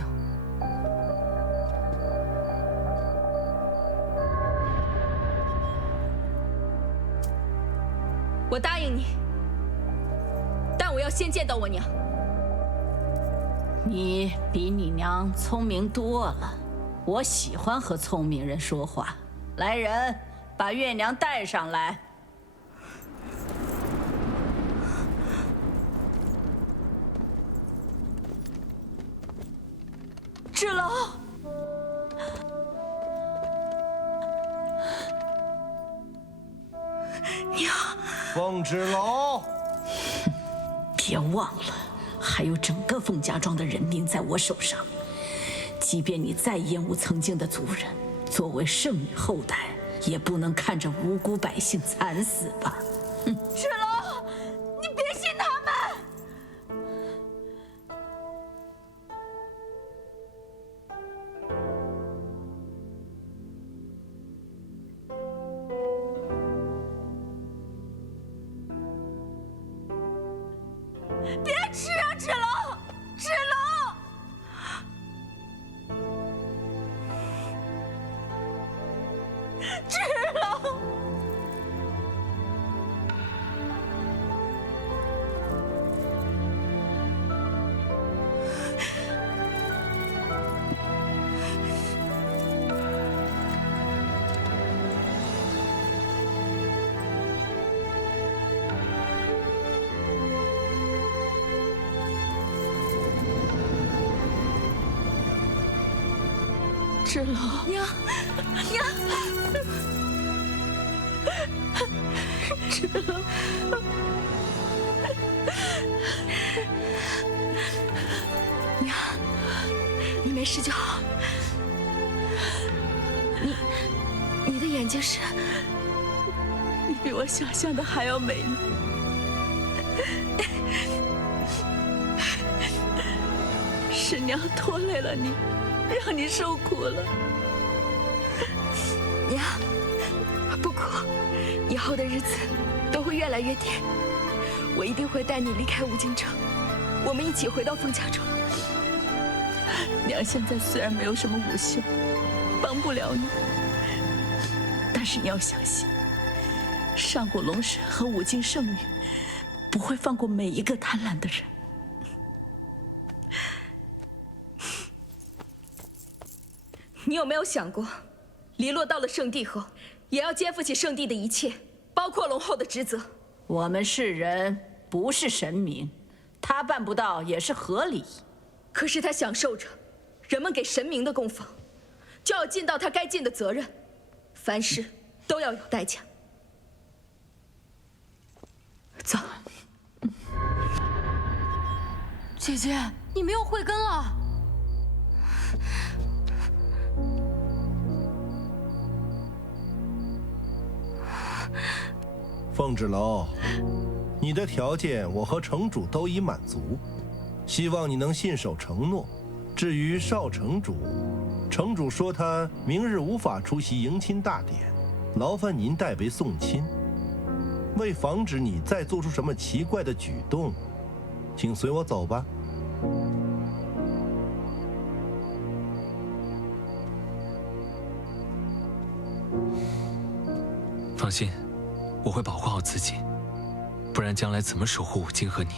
我答应你，但我要先见到我娘。你比你娘聪明多了，我喜欢和聪明人说话。来人，把月娘带上来。芷楼，娘。凤芷楼，别忘了，还有整个凤家庄的人命在我手上。即便你再厌恶曾经的族人，作为圣女后代，也不能看着无辜百姓惨死吧？芷楼，你别信他们。芷楼，娘，娘，芷楼，娘，你没事就好。你的眼睛是……你比我想象的还要美丽。是娘拖累了你，让你受苦了。娘，不哭，以后的日子都会越来越甜。我一定会带你离开无尽城，我们一起回到凤家庄。娘现在虽然没有什么武秀，帮不了你，但是你要相信，上古龙神和五境圣女不会放过每一个贪婪的人。你有没有想过，黎洛到了圣地后，也要肩负起圣地的一切，包括龙后的职责？我们是人，不是神明，他办不到也是合理。可是他享受着人们给神明的供奉，就要尽到他该尽的责任。凡事都要有代价。走。姐姐，你没有慧根了。凤芷楼，你的条件我和城主都已满足，希望你能信守承诺。至于少城主，城主说他明日无法出席迎亲大典，劳烦您代为送亲。为防止你再做出什么奇怪的举动，请随我走吧。放心，我会保护好自己，不然将来怎么守护五境和你？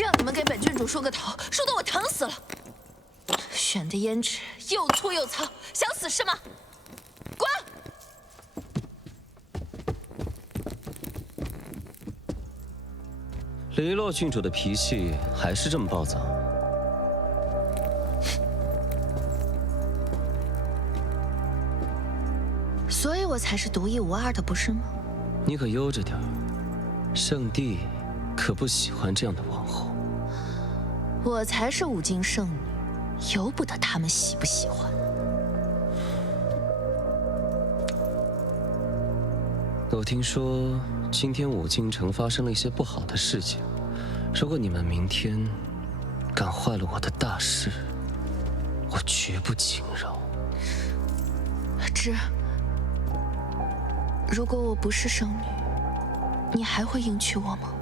让你们给本郡主梳个头，梳得我疼死了。选的胭脂又粗又糙，想死是吗？滚！黎洛郡主的脾气还是这么暴躁。所以我才是独一无二的，不是吗？你可悠着点儿，圣帝可不喜欢这样的王后。我才是五境圣女，由不得他们喜不喜欢。我听说今天五境城发生了一些不好的事情，如果你们明天敢坏了我的大事，我绝不轻饶。芷，如果我不是圣女，你还会迎娶我吗？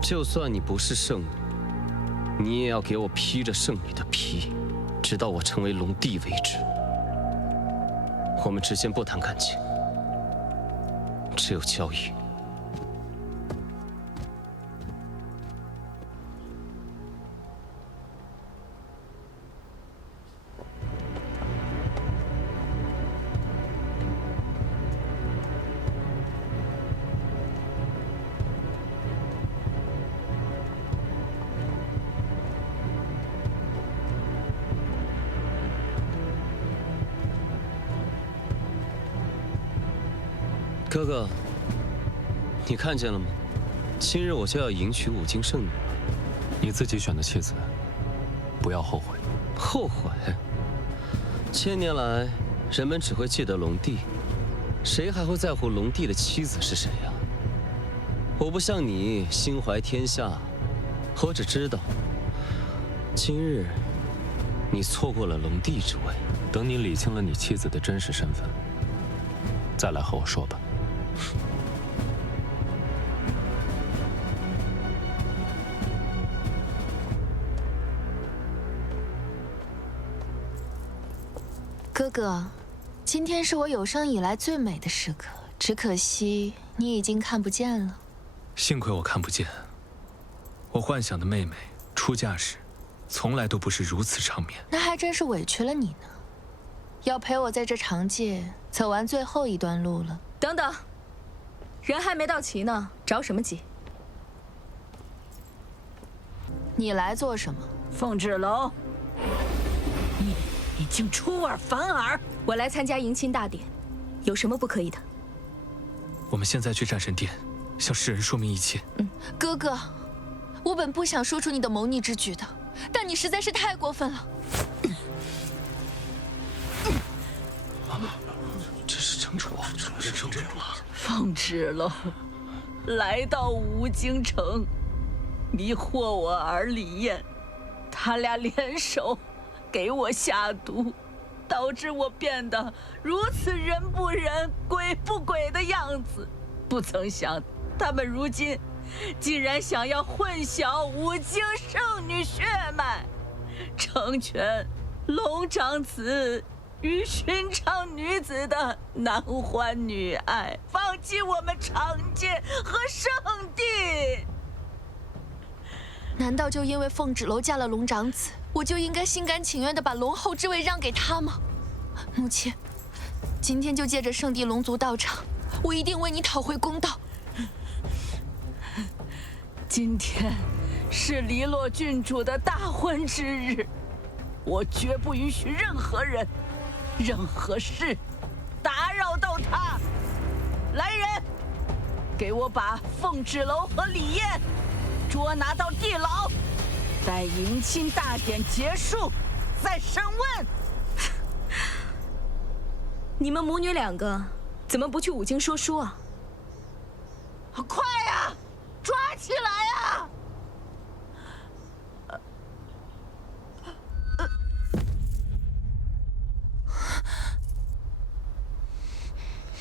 就算你不是圣女，你也要给我披着圣女的皮，直到我成为龙帝为止。我们之间不谈感情，只有交易。哥哥，你看见了吗？今日我就要迎娶五境圣女了。你自己选的妻子，不要后悔。后悔？千年来，人们只会记得龙帝，谁还会在乎龙帝的妻子是谁呀？我不像你心怀天下，我只知道，今日你错过了龙帝之位。等你理清了你妻子的真实身份，再来和我说吧。哥哥，今天是我有生以来最美的时刻，只可惜你已经看不见了。幸亏我看不见。我幻想的妹妹出嫁时，从来都不是如此场面。那还真是委屈了你呢。要陪我在这长界走完最后一段路了。等等，人还没到齐呢，着什么急？你来做什么？凤芷楼，你已经出尔反尔。我来参加迎亲大典，有什么不可以的？我们现在去战神殿，向世人说明一切。哥哥，我本不想说出你的谋逆之举的，但你实在是太过分了。这是城主，是城主了。凤芷楼来到吴京城，迷惑我儿李艳，他俩联手给我下毒，导致我变得如此人不人、鬼不鬼的样子。不曾想，他们如今竟然想要混淆五经圣女血脉，成全龙长子与寻常女子的男欢女爱，放弃我们长界和圣地。难道就因为凤芷楼嫁了龙长子，我就应该心甘情愿地把龙后之位让给他吗？母亲，今天就借着圣地龙族道场，我一定为你讨回公道。今天是黎洛郡主的大婚之日，我绝不允许任何人、任何事打扰到她。来人，给我把凤芷楼和李艳捉拿到地牢，待迎亲大典结束再审问。你们母女两个怎么不去五经说书啊？快呀，抓起来呀！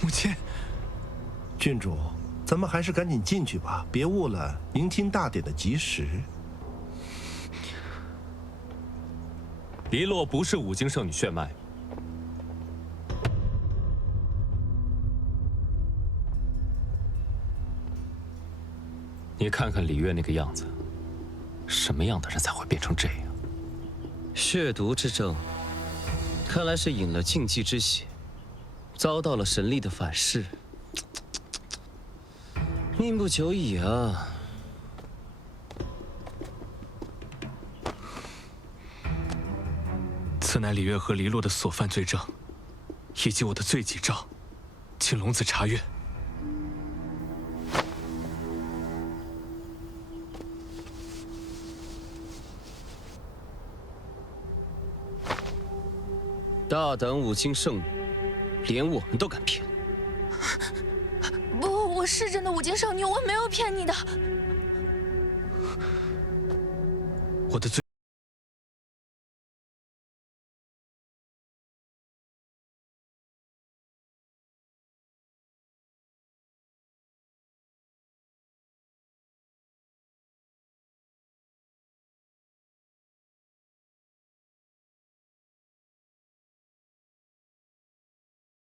母亲，郡主，咱们还是赶紧进去吧，别误了迎亲大典的吉时。黎洛不是五经圣女血脉。你看看李月那个样子，什么样的人才会变成这样？血毒之症，看来是饮了禁忌之血，遭到了神力的反噬。命不久矣啊！此乃李月和黎洛的所犯罪证，以及我的罪己诏，请龙子查阅。大胆五经圣女，连我们都敢骗！不，我是真的五经圣女，我没有骗你的。我的罪。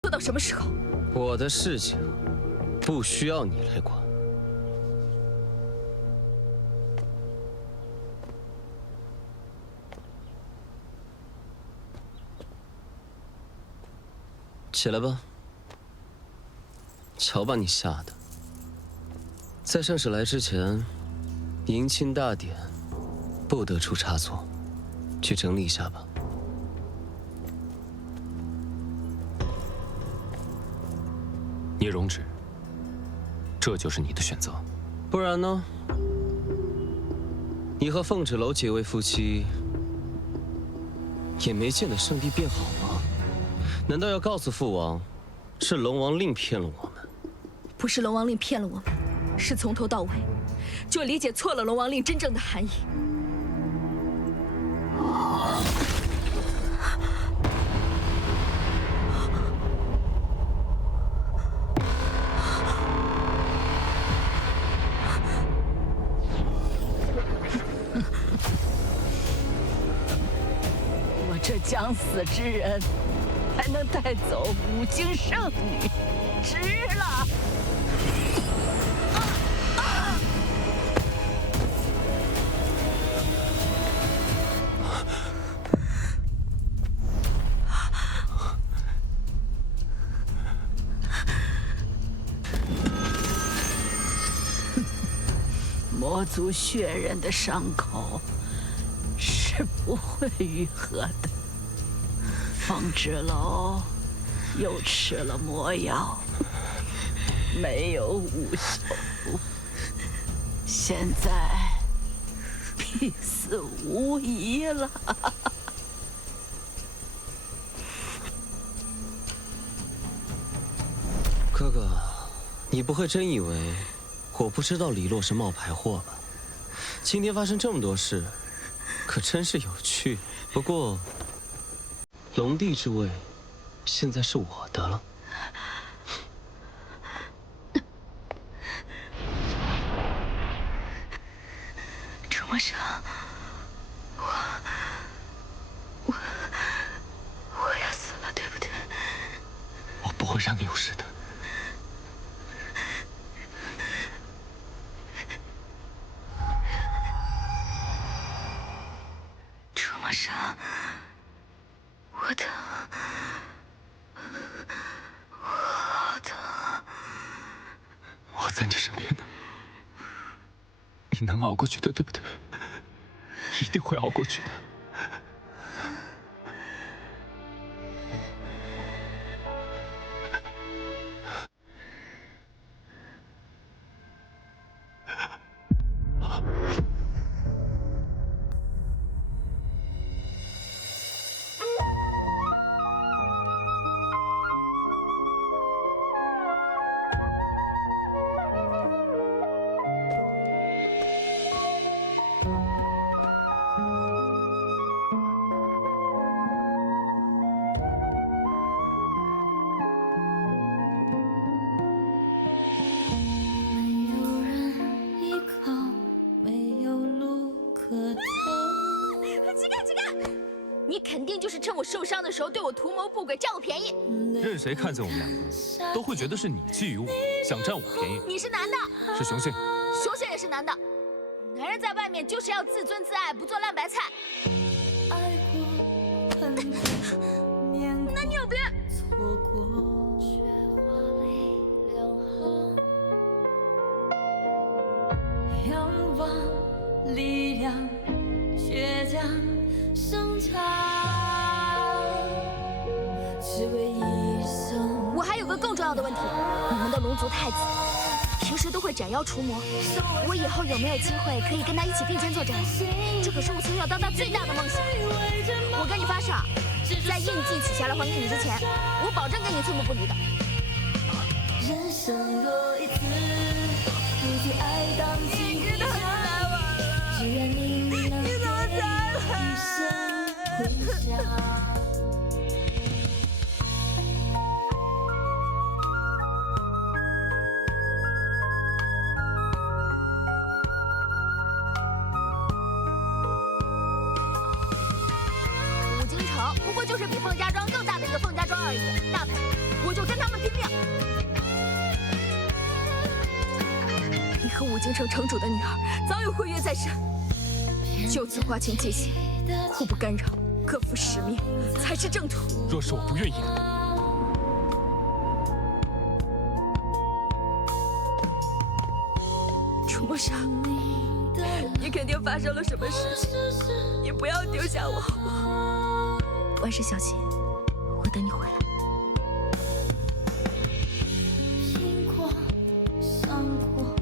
做到什么时候？我的事情不需要你来管。起来吧，瞧把你吓的！在圣使来之前，迎亲大典不得出差错，去整理一下吧。聂荣芷，这就是你的选择？不然呢？你和凤芷楼结为夫妻，也没见得圣地变好吗？难道要告诉父王，是龙王令骗了我们？不是龙王令骗了我们，是从头到尾就理解错了龙王令真正的含义。我这将死之人，还能带走五经圣女，值了！魔族血刃的伤口是不会愈合的。风之楼又吃了魔药，没有无效，现在必死无疑了。哥哥，你不会真以为我不知道李洛是冒牌货吧？今天发生这么多事，可真是有趣。不过，龙帝之位现在是我的了。楚魔生，我要死了，对不对？我不会让你有事的。楚魔生，我疼，我好疼。我在你身边呢，你能熬过去的，对不对？一定会熬过去的。你肯定就是趁我受伤的时候对我图谋不轨，占我便宜。任谁看见我们两个，都会觉得是你觊觎我，想占我便宜。你是男的，是雄性，雄性也是男的。男人在外面就是要自尊自爱，不做烂白菜。那你有病！仰望力量，倔强生长，只为一生。我还有个更重要的问题，你们的龙族太子平时都会斩妖除魔，我以后有没有机会可以跟他一起并肩作战？这可是我从小到大最大的梦想。我跟你发誓啊，在印记取下来还给你之前，我保证跟你寸步不离的。人生若一次，不惧爱当尽天下。只愿你能给一生回响。五京城不过就是比凤家庄更大的一个凤家庄而已，大不了我就跟他们拼命。你和五京城城主的女儿早有婚约在身，就此划清界限，互不干扰，各负使命，才是正途。若是我不愿意，楚墨生，你肯定发生了什么事情，你不要丢下我好不好？万事小心，我等你回来。听过，伤过，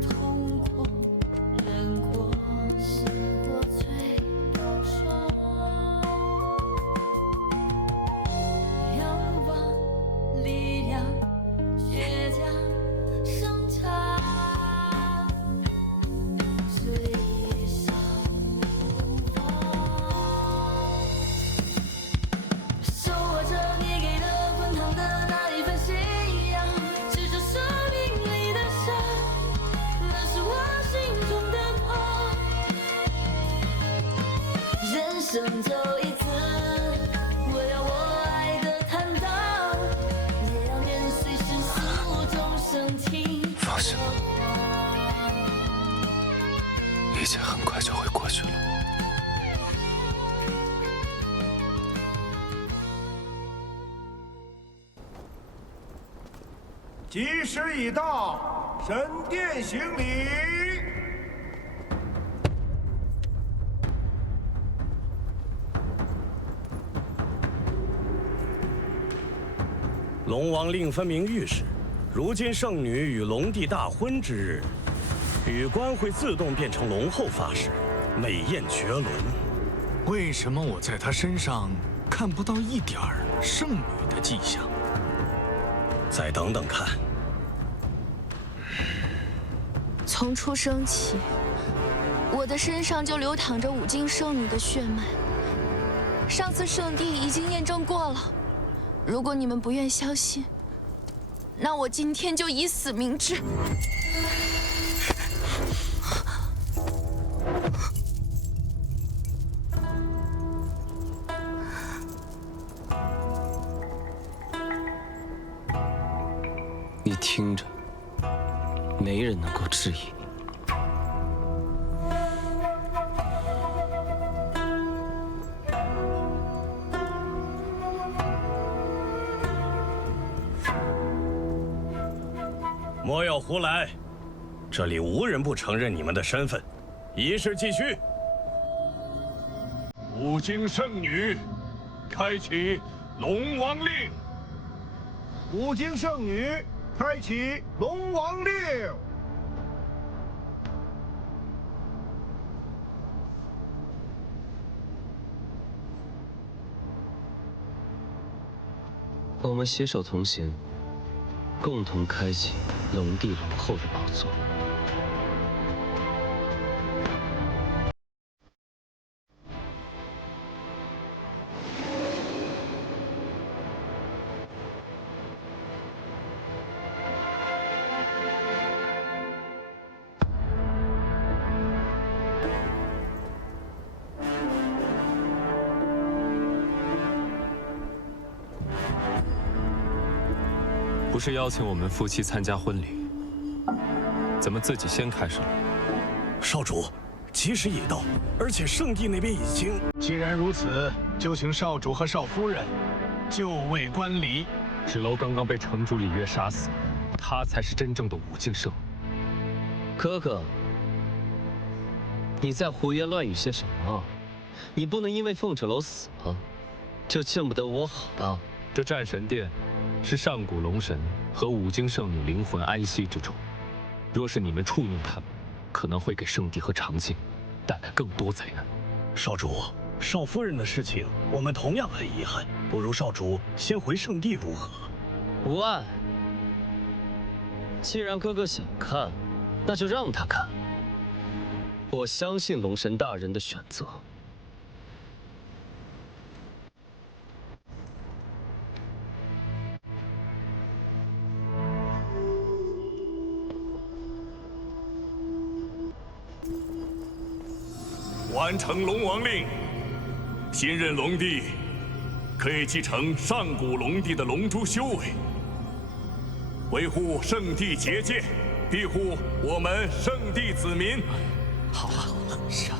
痛过，忍过，试过，最后说，仰望力量，倔强生长，只为一生无妨。守护着你给的滚烫的那一份信仰，执着生命里的伤，那是我心中的痛。人生走一次，我要我爱的坦荡，也要面随世俗众生情。放心吧，一切很快就会过去了。吉时已到，神殿行礼。龙王令分明预示，如今圣女与龙帝大婚之日，羽冠会自动变成龙后发誓，美艳绝伦。为什么我在她身上看不到一点儿圣女的迹象？再等等看。从出生起，我的身上就流淌着五经圣女的血脉。上次圣帝已经验证过了。如果你们不愿相信，那我今天就以死明志。你听着，没人能够质疑你。莫要胡来！这里无人不承认你们的身份。仪式继续。五经圣女，开启龙王令。五经圣女，开启龙王令。我们携手同行，共同开启龙帝龙后的宝座。不是邀请我们夫妻参加婚礼，怎么自己先开始了？少主，吉时已到，而且圣帝那边已经……既然如此，就请少主和少夫人就位观礼。芷楼刚刚被城主李月杀死，她才是真正的五经圣。哥哥，你在胡言乱语些什么？你不能因为凤赭楼死了，就见不得我好吧？这战神殿是上古龙神和五经圣女灵魂安息之处，若是你们触怒他们，可能会给圣帝和长庆带来更多灾难。少主，少夫人的事情我们同样很遗憾，不如少主先回圣地如何？无碍。既然哥哥想看，那就让他看。我相信龙神大人的选择。完成龙王令，新任龙帝可以继承上古龙帝的龙珠修为，维护圣地结界，庇护我们圣地子民。好啊，是啊。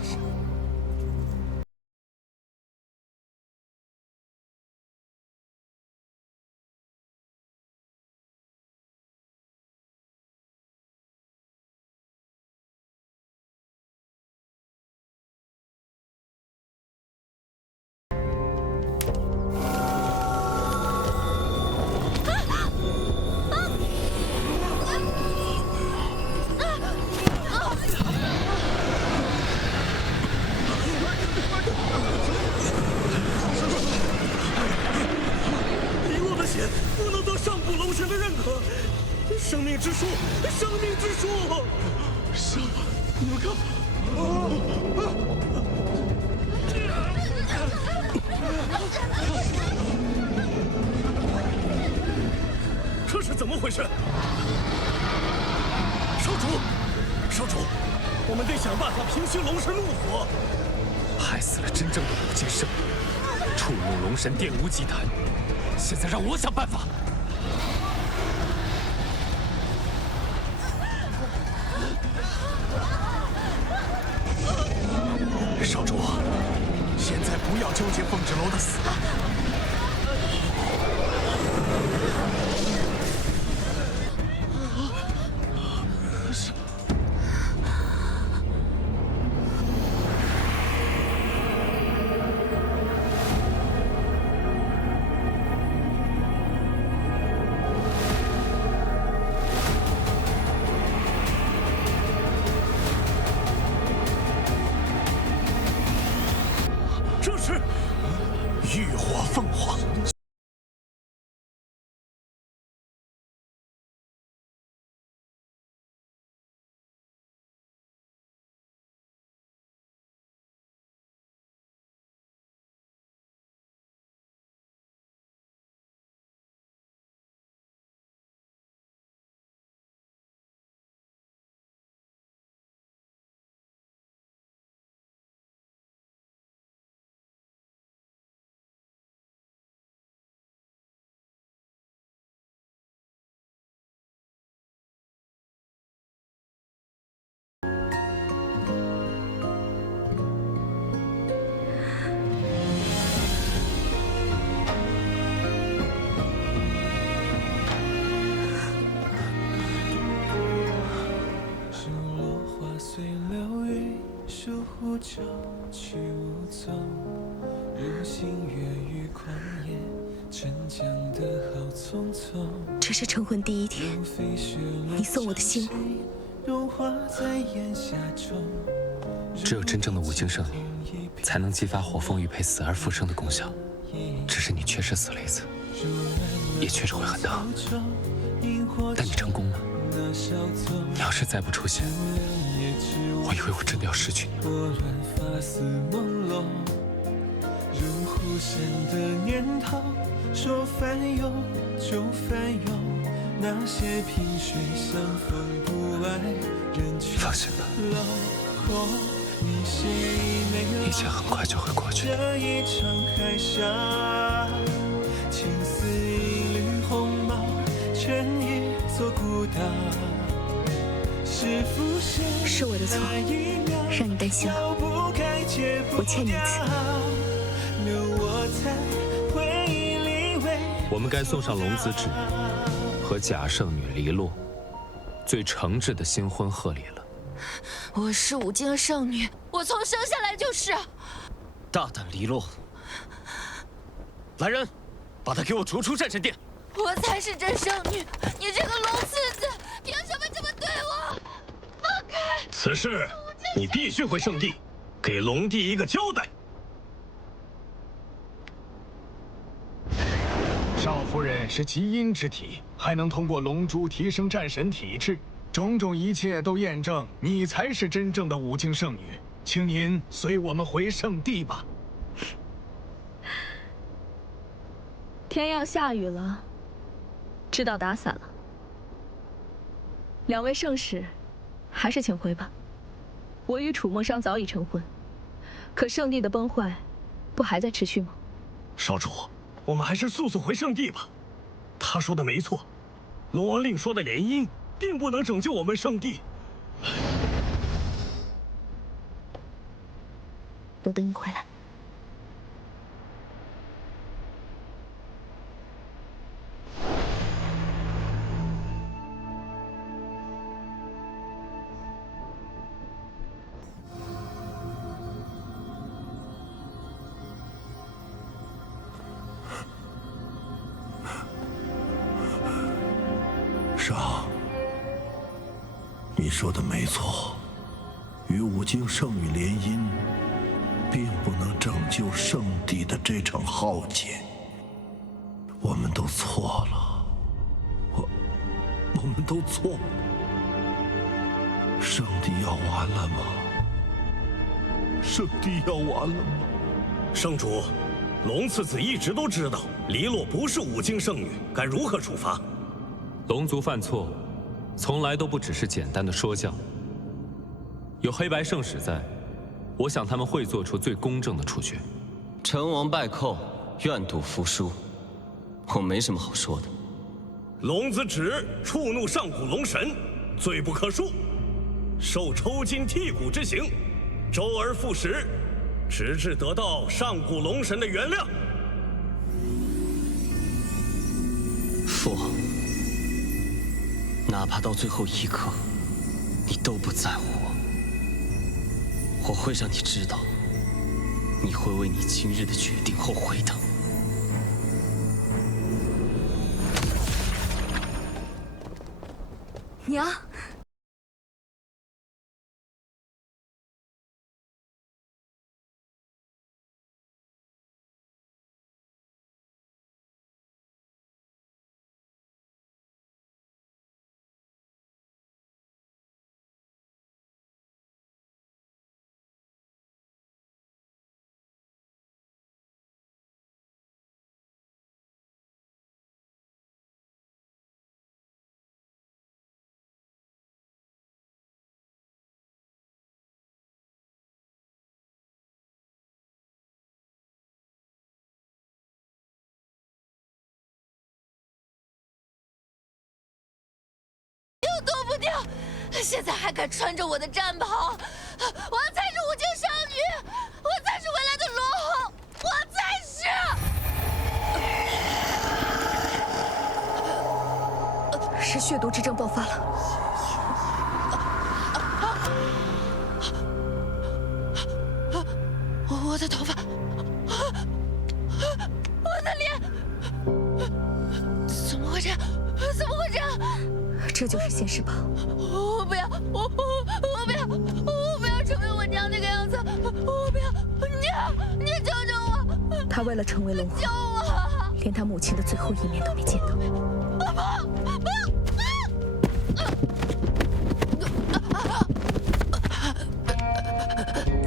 不能得上古龙神的认可。生命之树，生命之树！是，你们看，这是怎么回事？少主，少主，我们得想办法平息龙神怒火。害死了真正的五经圣女，触怒龙神殿无忌坛。现在让我想办法。少主，现在不要纠结凤赭楼的死。凤凰。呼叫去无踪，如星月与旷野，沉江的好匆匆。这是成婚第一天，你送我的信物。融化在炎夏中。只有真正的五经圣女，才能激发火凤玉佩死而复生的功效。只是你确实死了一次，也确实会很疼。但你成功了。你要是再不出现，我以为我真的要失去你了。如忽闪的念头，说翻涌就翻涌，那些萍水相逢不爱，人去放心吧，一切很快就会过去。这一场海峡，青丝一缕红毛，成一座孤岛。是我的错，让你担心了。我欠你一次。我们该送上龙子旨和假圣女黎洛最诚挚的新婚贺礼了。我是五经圣女，我从生下来就是。大胆黎洛！来人，把她给我逐出战神殿！我才是真圣女，你这个龙厮子，凭什么这么对我？放开！此事你必须回圣地，给龙帝一个交代。少夫人是极阴之体，还能通过龙珠提升战神体质，种种一切都验证你才是真正的五经圣女。请您随我们回圣地吧。天要下雨了，知道打伞了。两位圣使，还是请回吧。我与楚梦商早已成婚，可圣地的崩坏，不还在持续吗？少主，我们还是速速回圣地吧。他说的没错，龙王令说的联姻并不能拯救我们圣地。我等你回来。上，你说的没错，与五经圣女联姻，并不能拯救圣地的这场浩劫。我们都错了，我们都错了。圣地要完了吗？圣地要完了吗？圣主，龙次子一直都知道黎洛不是五经圣女，该如何处罚？龙族犯错，从来都不只是简单的说教。有黑白圣使在，我想他们会做出最公正的处决。成王败寇，愿赌服输，我没什么好说的。龙子旨触怒上古龙神，罪不可恕，受抽筋剔骨之刑，周而复始，直至得到上古龙神的原谅。父王，哪怕到最后一刻，你都不在乎我会让你知道，你会为你今日的决定后悔的。娘。掉！现在还敢穿着我的战袍，我才是五境少女，我才是未来的罗后，我才是！是血毒之症爆发了。我的头发，我的脸，怎么会这样？怎么会这样？这就是现世宝。我不要，我不要，我不要成为我娘那个样子！我不要，娘，你救救我！他为了成为龙后，救我！连他母亲的最后一面都没见到。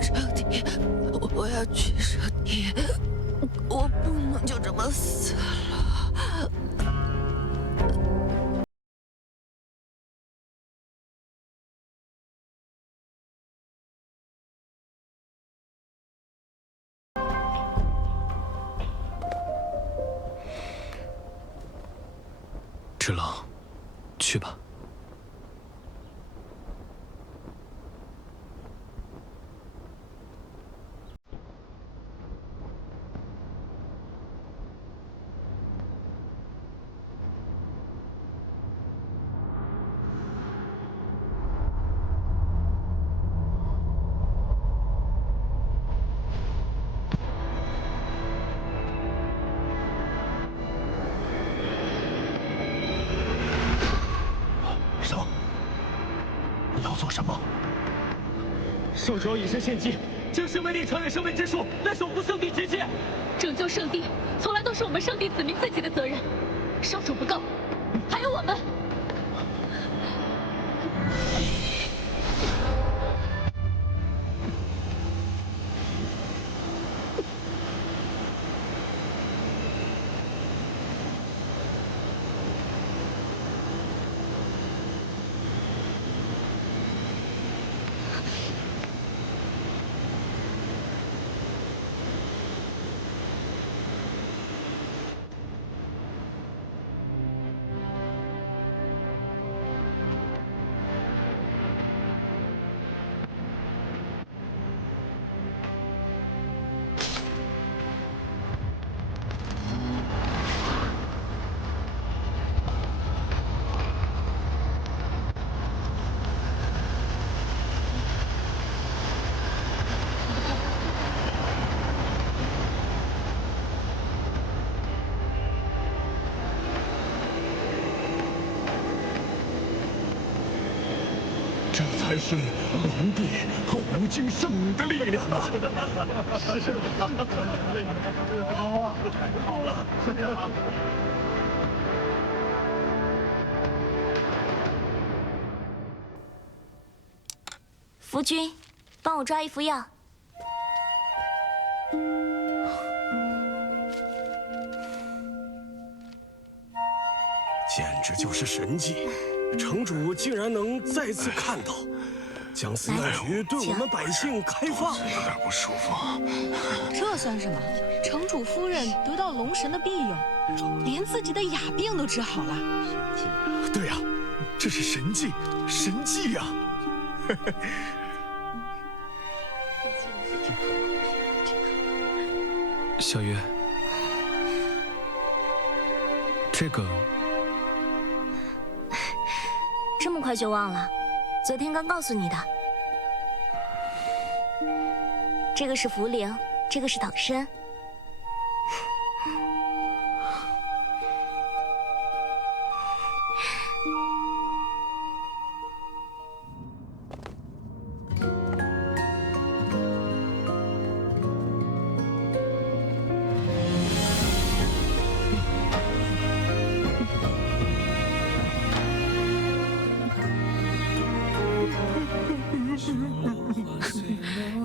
上帝，我要去上帝，我不能就这么死了。芷楼，去吧。兽主要以身献祭，将生命力传给生命之树，来守护圣地结界。拯救圣地，从来都是我们圣地子民自己的责任。少主不够，还有我们。这才是龙帝和无尽圣女的力量啊！是啊，好了，夫君，帮我抓一服药。简直就是神迹！城主竟然能再次看到，将此药局对我们百姓开放，有点不舒服。这算什么？城主夫人得到龙神的庇佑，连自己的哑病都治好了。对呀，这是神迹，神迹呀！小月，这个这么快就忘了？昨天刚告诉你的。这个是茯苓，这个是党参。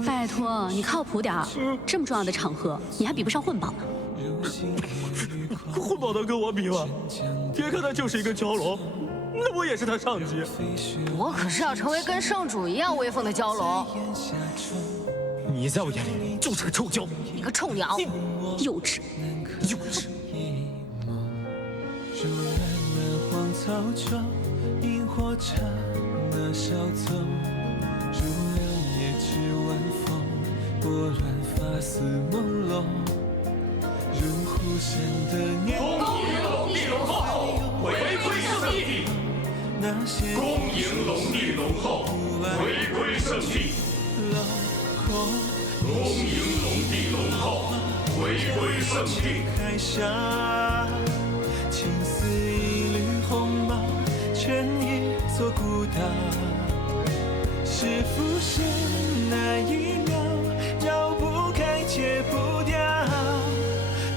拜托，你靠谱点儿！这么重要的场合，你还比不上混宝呢。混宝能跟我比吗？别看他就是一个蛟龙，那我也是他上级。我可是要成为跟圣主一样威风的蛟龙。你在我眼里就是个臭蛟，你个臭鸟，幼稚，幼稚。萤火虫那小丛，如两叶枝晚风，拨乱发丝朦胧，如呼声的念。恭迎龙帝龙后回归圣地，恭迎龙帝龙后回归圣地，恭迎龙帝龙后回归圣地。海上，青丝一缕红毛，成一座孤岛。是浮生那一秒，绕不开，戒不掉，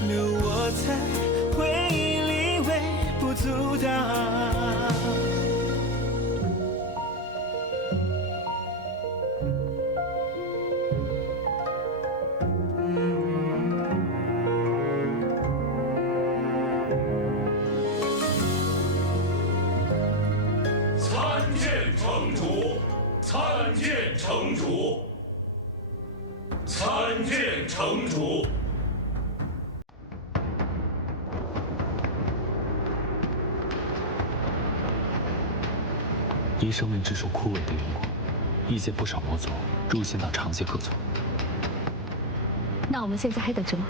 留我在回忆里微不足道。参见城主，参见城主，参见城主。因生命之树枯萎的缘故，异见不少魔族入侵到长街各村。那我们现在还等什么？